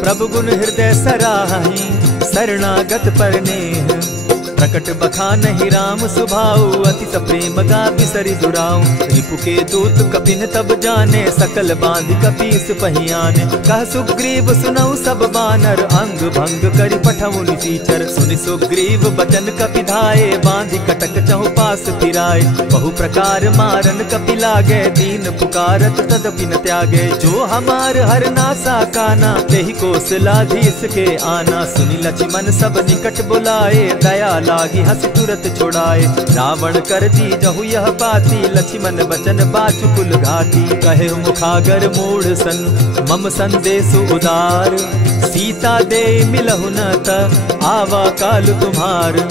प्रभु गुण हृदय सराहि, शरणागत पर नेह। प्रकट बखानहि राम सुभाऊ, अति सप्रेम गा बिसरि दुराऊ। रिपु के दूत कपिन तब जाने, सकल बांधि कपीस पहियाने। कह सुग्रीव सुनऊ सब बानर, अंग भंग करि पठऊ निसीचर। सुनि सुग्रीव बचन कपि धाये, बांधि कटक चहु पास फिराए। बहु प्रकार मारन कपि लागे, दीन पुकारत तदपि न त्यागे। जो हमार हर नासा काना, तेहि कौशलाधीश के आना। सुनि लक्ष्मण सब निकट बुलाए, दया लागी हंसी तुरत छुड़ाए। रावण कर दी जहु यह बाती, लक्ष्मण बचन बाचु कुल घाती। कहे मुखागर मूढ़ सन, मम संदेश उदार। सीता दे मिलहु न त, आवा काल तुम्हार।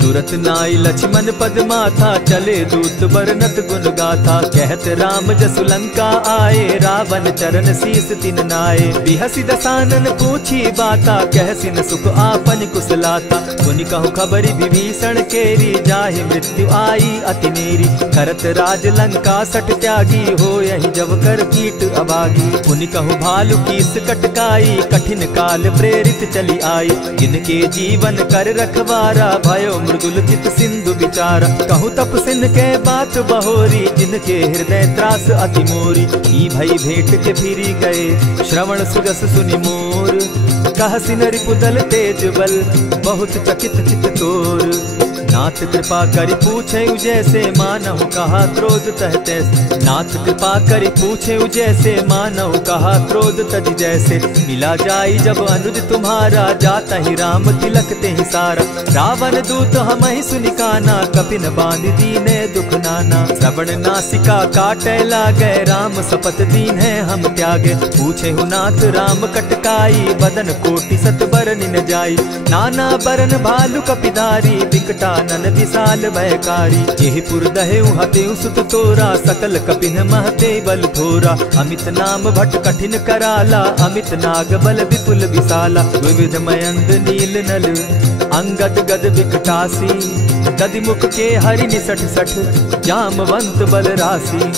तुरत नाई लक्ष्मण पद माथा, चले दूत बरनत गुण गाथा। कहत राम जसु लंका आए, रावण चरण शीस तिन नाए। बिहसी दसानन पूछी बाता, कहसी न सुख आपन कुशलाता। सुनि कहु खबरी विभीषण केरी, जाहि मृत्यु आई अति नेरी। करत राज लंका सट त्यागी, हो यही जब कर कीट अभागी। पुनि कहु भालु कीस कटकाई, कठिन काल प्रेरित चली आई। जिनके जीवन कर रखवारा, भयो मृदुल चित सिंधु विचारा। कहु तप सिन के बात बहोरी, जिनके हृदय त्रास अति मोरी। ई भई भेंट के फिरी गए, श्रवण सुजस सुनि मोर। कहसि न रिपुदल तेज बल, बहुत चकित चित तोर। नाथ कृपा करि पूछे जैसे, मानहु कहा क्रोध तह तैसे। नाथ कृपा करि पूछे जैसे, मानहु कहा क्रोध तज जैसे। मिला जाई जब अनुज तुम्हारा, जाता ही राम तिलक ते ही सारा। रावण दूत हम ही सुनि काना, कपिन बांध दीने दुख नाना। श्रवण नासिका काटे लागे, राम शपथ दीन है हम त्यागे। पूछे हु नाथ राम कटकाई, बदन कोटि सत बरन न जाई। नाना बरन भालु कपिधारी, विकटा नन विशाल भयकारी। जेहि पुर दहेउ हतेउ सुत तोरा, सकल कपिन महते बल थोरा। अमित नाम भट कठिन कराला, अमित नाग बल विपुल विशाला। विविध मयंद नील नल, अंगद गद विकटासी। गदिमुख के हरि निसठ सठ, जामवंत बल राशि।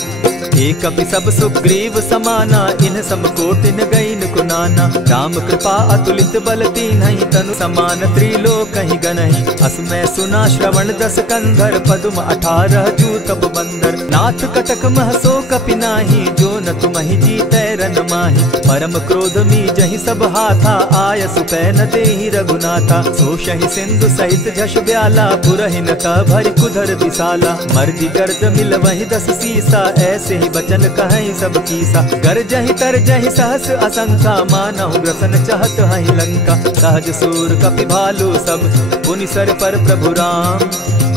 एक कपि सब सुग्रीव समाना, इन समकोटिन गईन कुनाना। राम कृपा अतुलित बल दीन्हि, तनु समान त्रिलोक ही गनहि। अस मैं सुना श्रवण दस कंधर, पदुम 18 जूतब बंदर। नाथ कटक महसो कपि नाही, जो न तुमहि जीतै रन माहि। परम क्रोध मी जहि सब हाथा, आय सुपै न देहि रघुनाथा। सोषहि सिंधु सहित झष ब्याला, पुरहि न भरि कुधर विशाला। मर्दि गर्द मिल वहि 10 सीसा, ऐसे बचन कहीं सब कीसा। गरजहि तरजहि सहस असंख्या, मानहु ग्रसन चाहत हहि लंका। सहज सूर कपि भालु सब, पुनि सर पर प्रभु राम।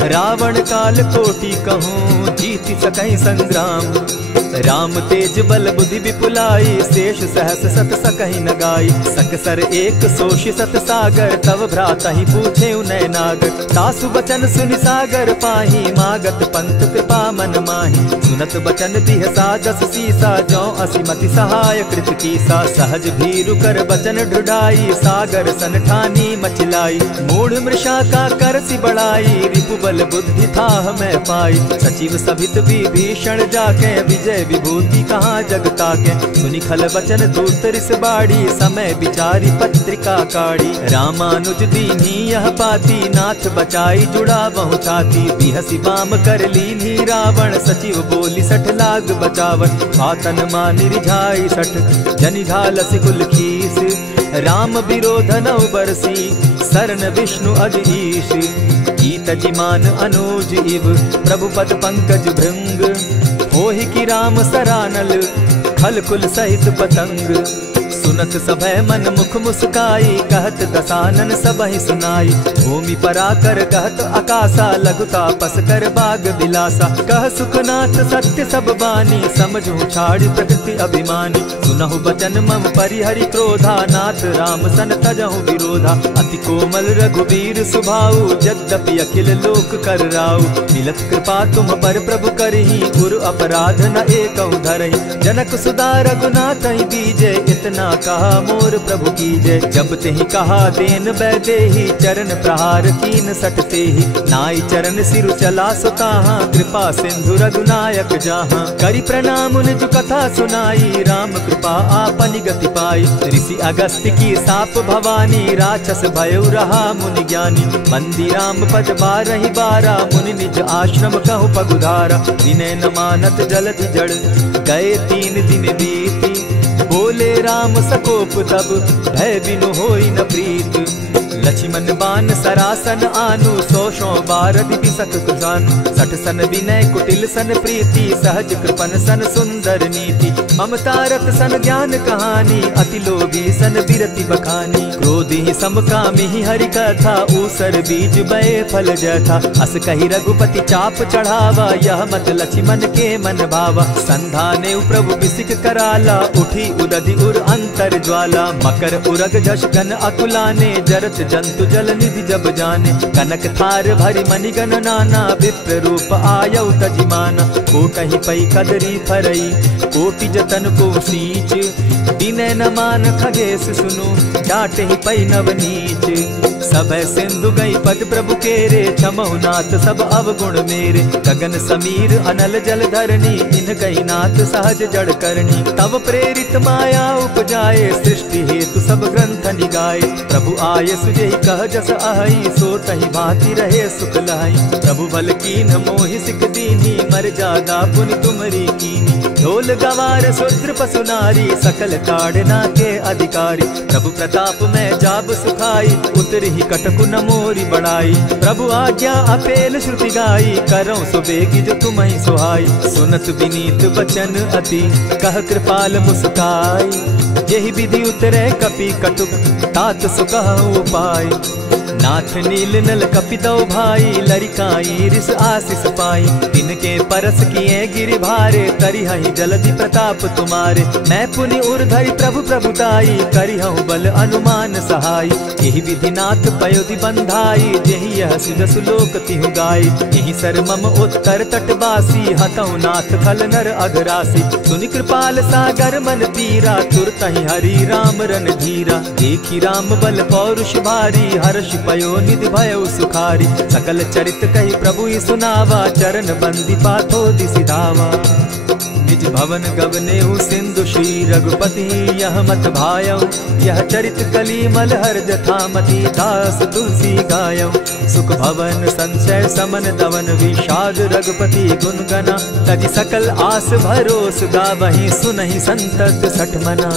रावण काल कोटि कहूँ, जीत जीति सकहि संग्राम। राम तेज बल बुद्धि विपुलाई, शेष सहस सत सकहि न गाई। सकसर एक सोषि सत सागर, तव भ्राता ही पूछे उनय नागर। तासु बचन सुनि सागर पाही, मागत पंत कृपा मन माही। सुनत बचन बिहसा जस सीसा, जौ असिमति सहाय कृत कीसा। सहज भीरु कर बचन ढुढ़ाई, सागर सन ठानी मचिलाई। मूढ़ मृषा का कर सी बढ़ाई, रिपु बल बुद्धि थाह मैं पाई। सचिव सभित विभीषण जाके, विजय विभूति कहाँ जगता के। सुनि खल बचन दूत रिस बाड़ी, समय विचारी पत्रिका काढ़ी। रामानुज दीन्ही यह पाती, नाथ बचाई जुड़ा बहु छाती। बिहसी बाम कर लीन्ही रावण, सचिव बोली सठ लाग बचावन। आतन मानि रिझाई सठ, जनि घालसि कुल खीस। राम विरोध नौ बरसी, शरण विष्णु अज ईश। गीत जिमान अनुज इव, प्रभु पद पंकज भृंग। होहि की राम सरानल, खल कुल सहित पतंग। सुनत सभय मन मुख मुस्काई, कहत दसानन सबहि सुनाई। भूमि पराकर कहत आकाशा, लघुता पस कर बाग बिलासा। कह सुखनाथ सत्य सब बानी, समझू छाड़ प्रकृति अभिमानी। सुनहु बचन मम परिहरि क्रोधा, नाथ राम सन तजहु विरोधा। अति कोमल रघुबीर सुभाऊ, यद्यपि अखिल लोक कर राऊ। मिलत कृपा तुम पर प्रभु करही, गुरु अपराध न एकहु धरहि। जनक सुधा रघुनाथ ही दीजे, इतना कहा मोर प्रभु कीजे। जब तेहि कहा देन बैदेही, चरण प्रहार कीन सटते ही। नाई चरण सिरु चला सुताहा, कृपा सिंधु रघुनायक जाहा। करि प्रणाम निज कथा सुनाई, राम कृपा आपनि गति पाई। ऋषि अगस्त्य की साप भवानी, राक्षस भयउ रहा मुनि ज्ञानी। बंदी राम पद बारहि बारा, मुनि निज आश्रम कहु पगुधारा। विनय न मानत जलधि जड़, गए 3 दिन बीती। बोले राम सकोप तब, भय बिनु होई न प्रीत। लक्ष्मण बान सरासन आनु, 100 बारधि बिसक कुजानु। 60 सन विनय कुटिल सन प्रीति, सहज कृपन सन सुंदर नीति। ममता रत सन ज्ञान कहानी, अति लोभी सन बिरति बखानी। क्रोधी समकामी हरि कथा, ऊसर बीज बये फल जथा। अस कहि रघुपति चाप चढ़ावा, यह मत लक्ष्मण के मन भावा। संधाने प्रभु बिसिक कराला, उठी उदधि उर अंतर ज्वाला। मकर उरग झष घन अकुलाने, जरत जंतु जल निधि जब जाने। कनक थार भरि मणिगण नाना, विप्र रूप आयउ तजिमाना। कोटहि पै कदरी फरई, कोटि जतन को सींच। विनय न मान खगेश सुनु, डांटहि पै नव नीच। सब सिंधु गई पद प्रभु केरे, क्षमहु नाथ सब अवगुण मेरे। गगन समीर अनल जल धरनी, इन कही नाथ सहज जड़ करनी। तब प्रेरित माया उपजाए, सृष्टि हेतु सब ग्रंथ निगाए। प्रभु आय सुजेहि कह जस अहई, सो तहि भांति रहे सुख लहई। प्रभु बल कीन मोहि सिख दीनी, मर्यादा पुनि तुमरी कीनी। ढोल गवार शूद्र पशु नारी, सकल ताड़ना के अधिकारी। प्रभु प्रताप में जाब सुखाई, उतरि कटकु न मोरी बढ़ाई। प्रभु आज्ञा अपेल श्रुति गाई, करऊं सुबेगी जो तुम्हि सुहाई। सुनत विनीत बचन अति, कह कृपाल मुस्काई। यही विधि उतरे कपि कटुक, तात सुकहु उपाय। नाथ नील नल कपितौ भाई, लरिकाई रिस आशीष पाई। तिनके परस किए गिरि भारे, तरिहहि जलधि प्रताप तुम्हारे। मैं पुनि उर्धरि प्रभु प्रभुताई, करिहउ बल अनुमान सहाय। यही विधि नाथ पयोधि बंधाई, जेहि यह सुजसु लोक तिहु गाई। यही सर मम उत्तर तटवासी, हतउ नाथ खल नर अघरासी। सुनि कृपाल सागर मन पीरा, तुरतहि हरि राम रन धीरा। देखी राम बल पौरुष भारी, हर्ष पयो निधि भयउ सुखारी। सकल चरित कही प्रभु ही सुनावा, चरण बंदी पाथो दिसि धावा। निज भवन गवनेहु सिंधु श्री रघुपति, यह मत भायऊ। यह चरित कली मलहर जथामति, दास तुलसी गायऊ। सुख भवन संशय समन दवन, विषाद रघुपति गुण गना। तजि सकल आस भरोस, गावहि सुनहि संतत सठ मना।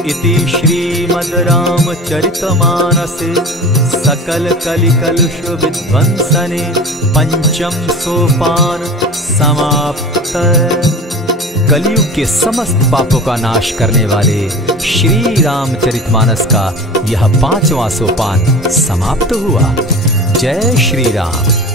इति श्रीमद् रामचरितमानसे, सकल कलिकलुष विध्वंसने। पंचम सोपान समाप्त। कलयुग के समस्त पापों का नाश करने वाले श्री रामचरितमानस का यह 5वां सोपान समाप्त हुआ। जय श्री राम।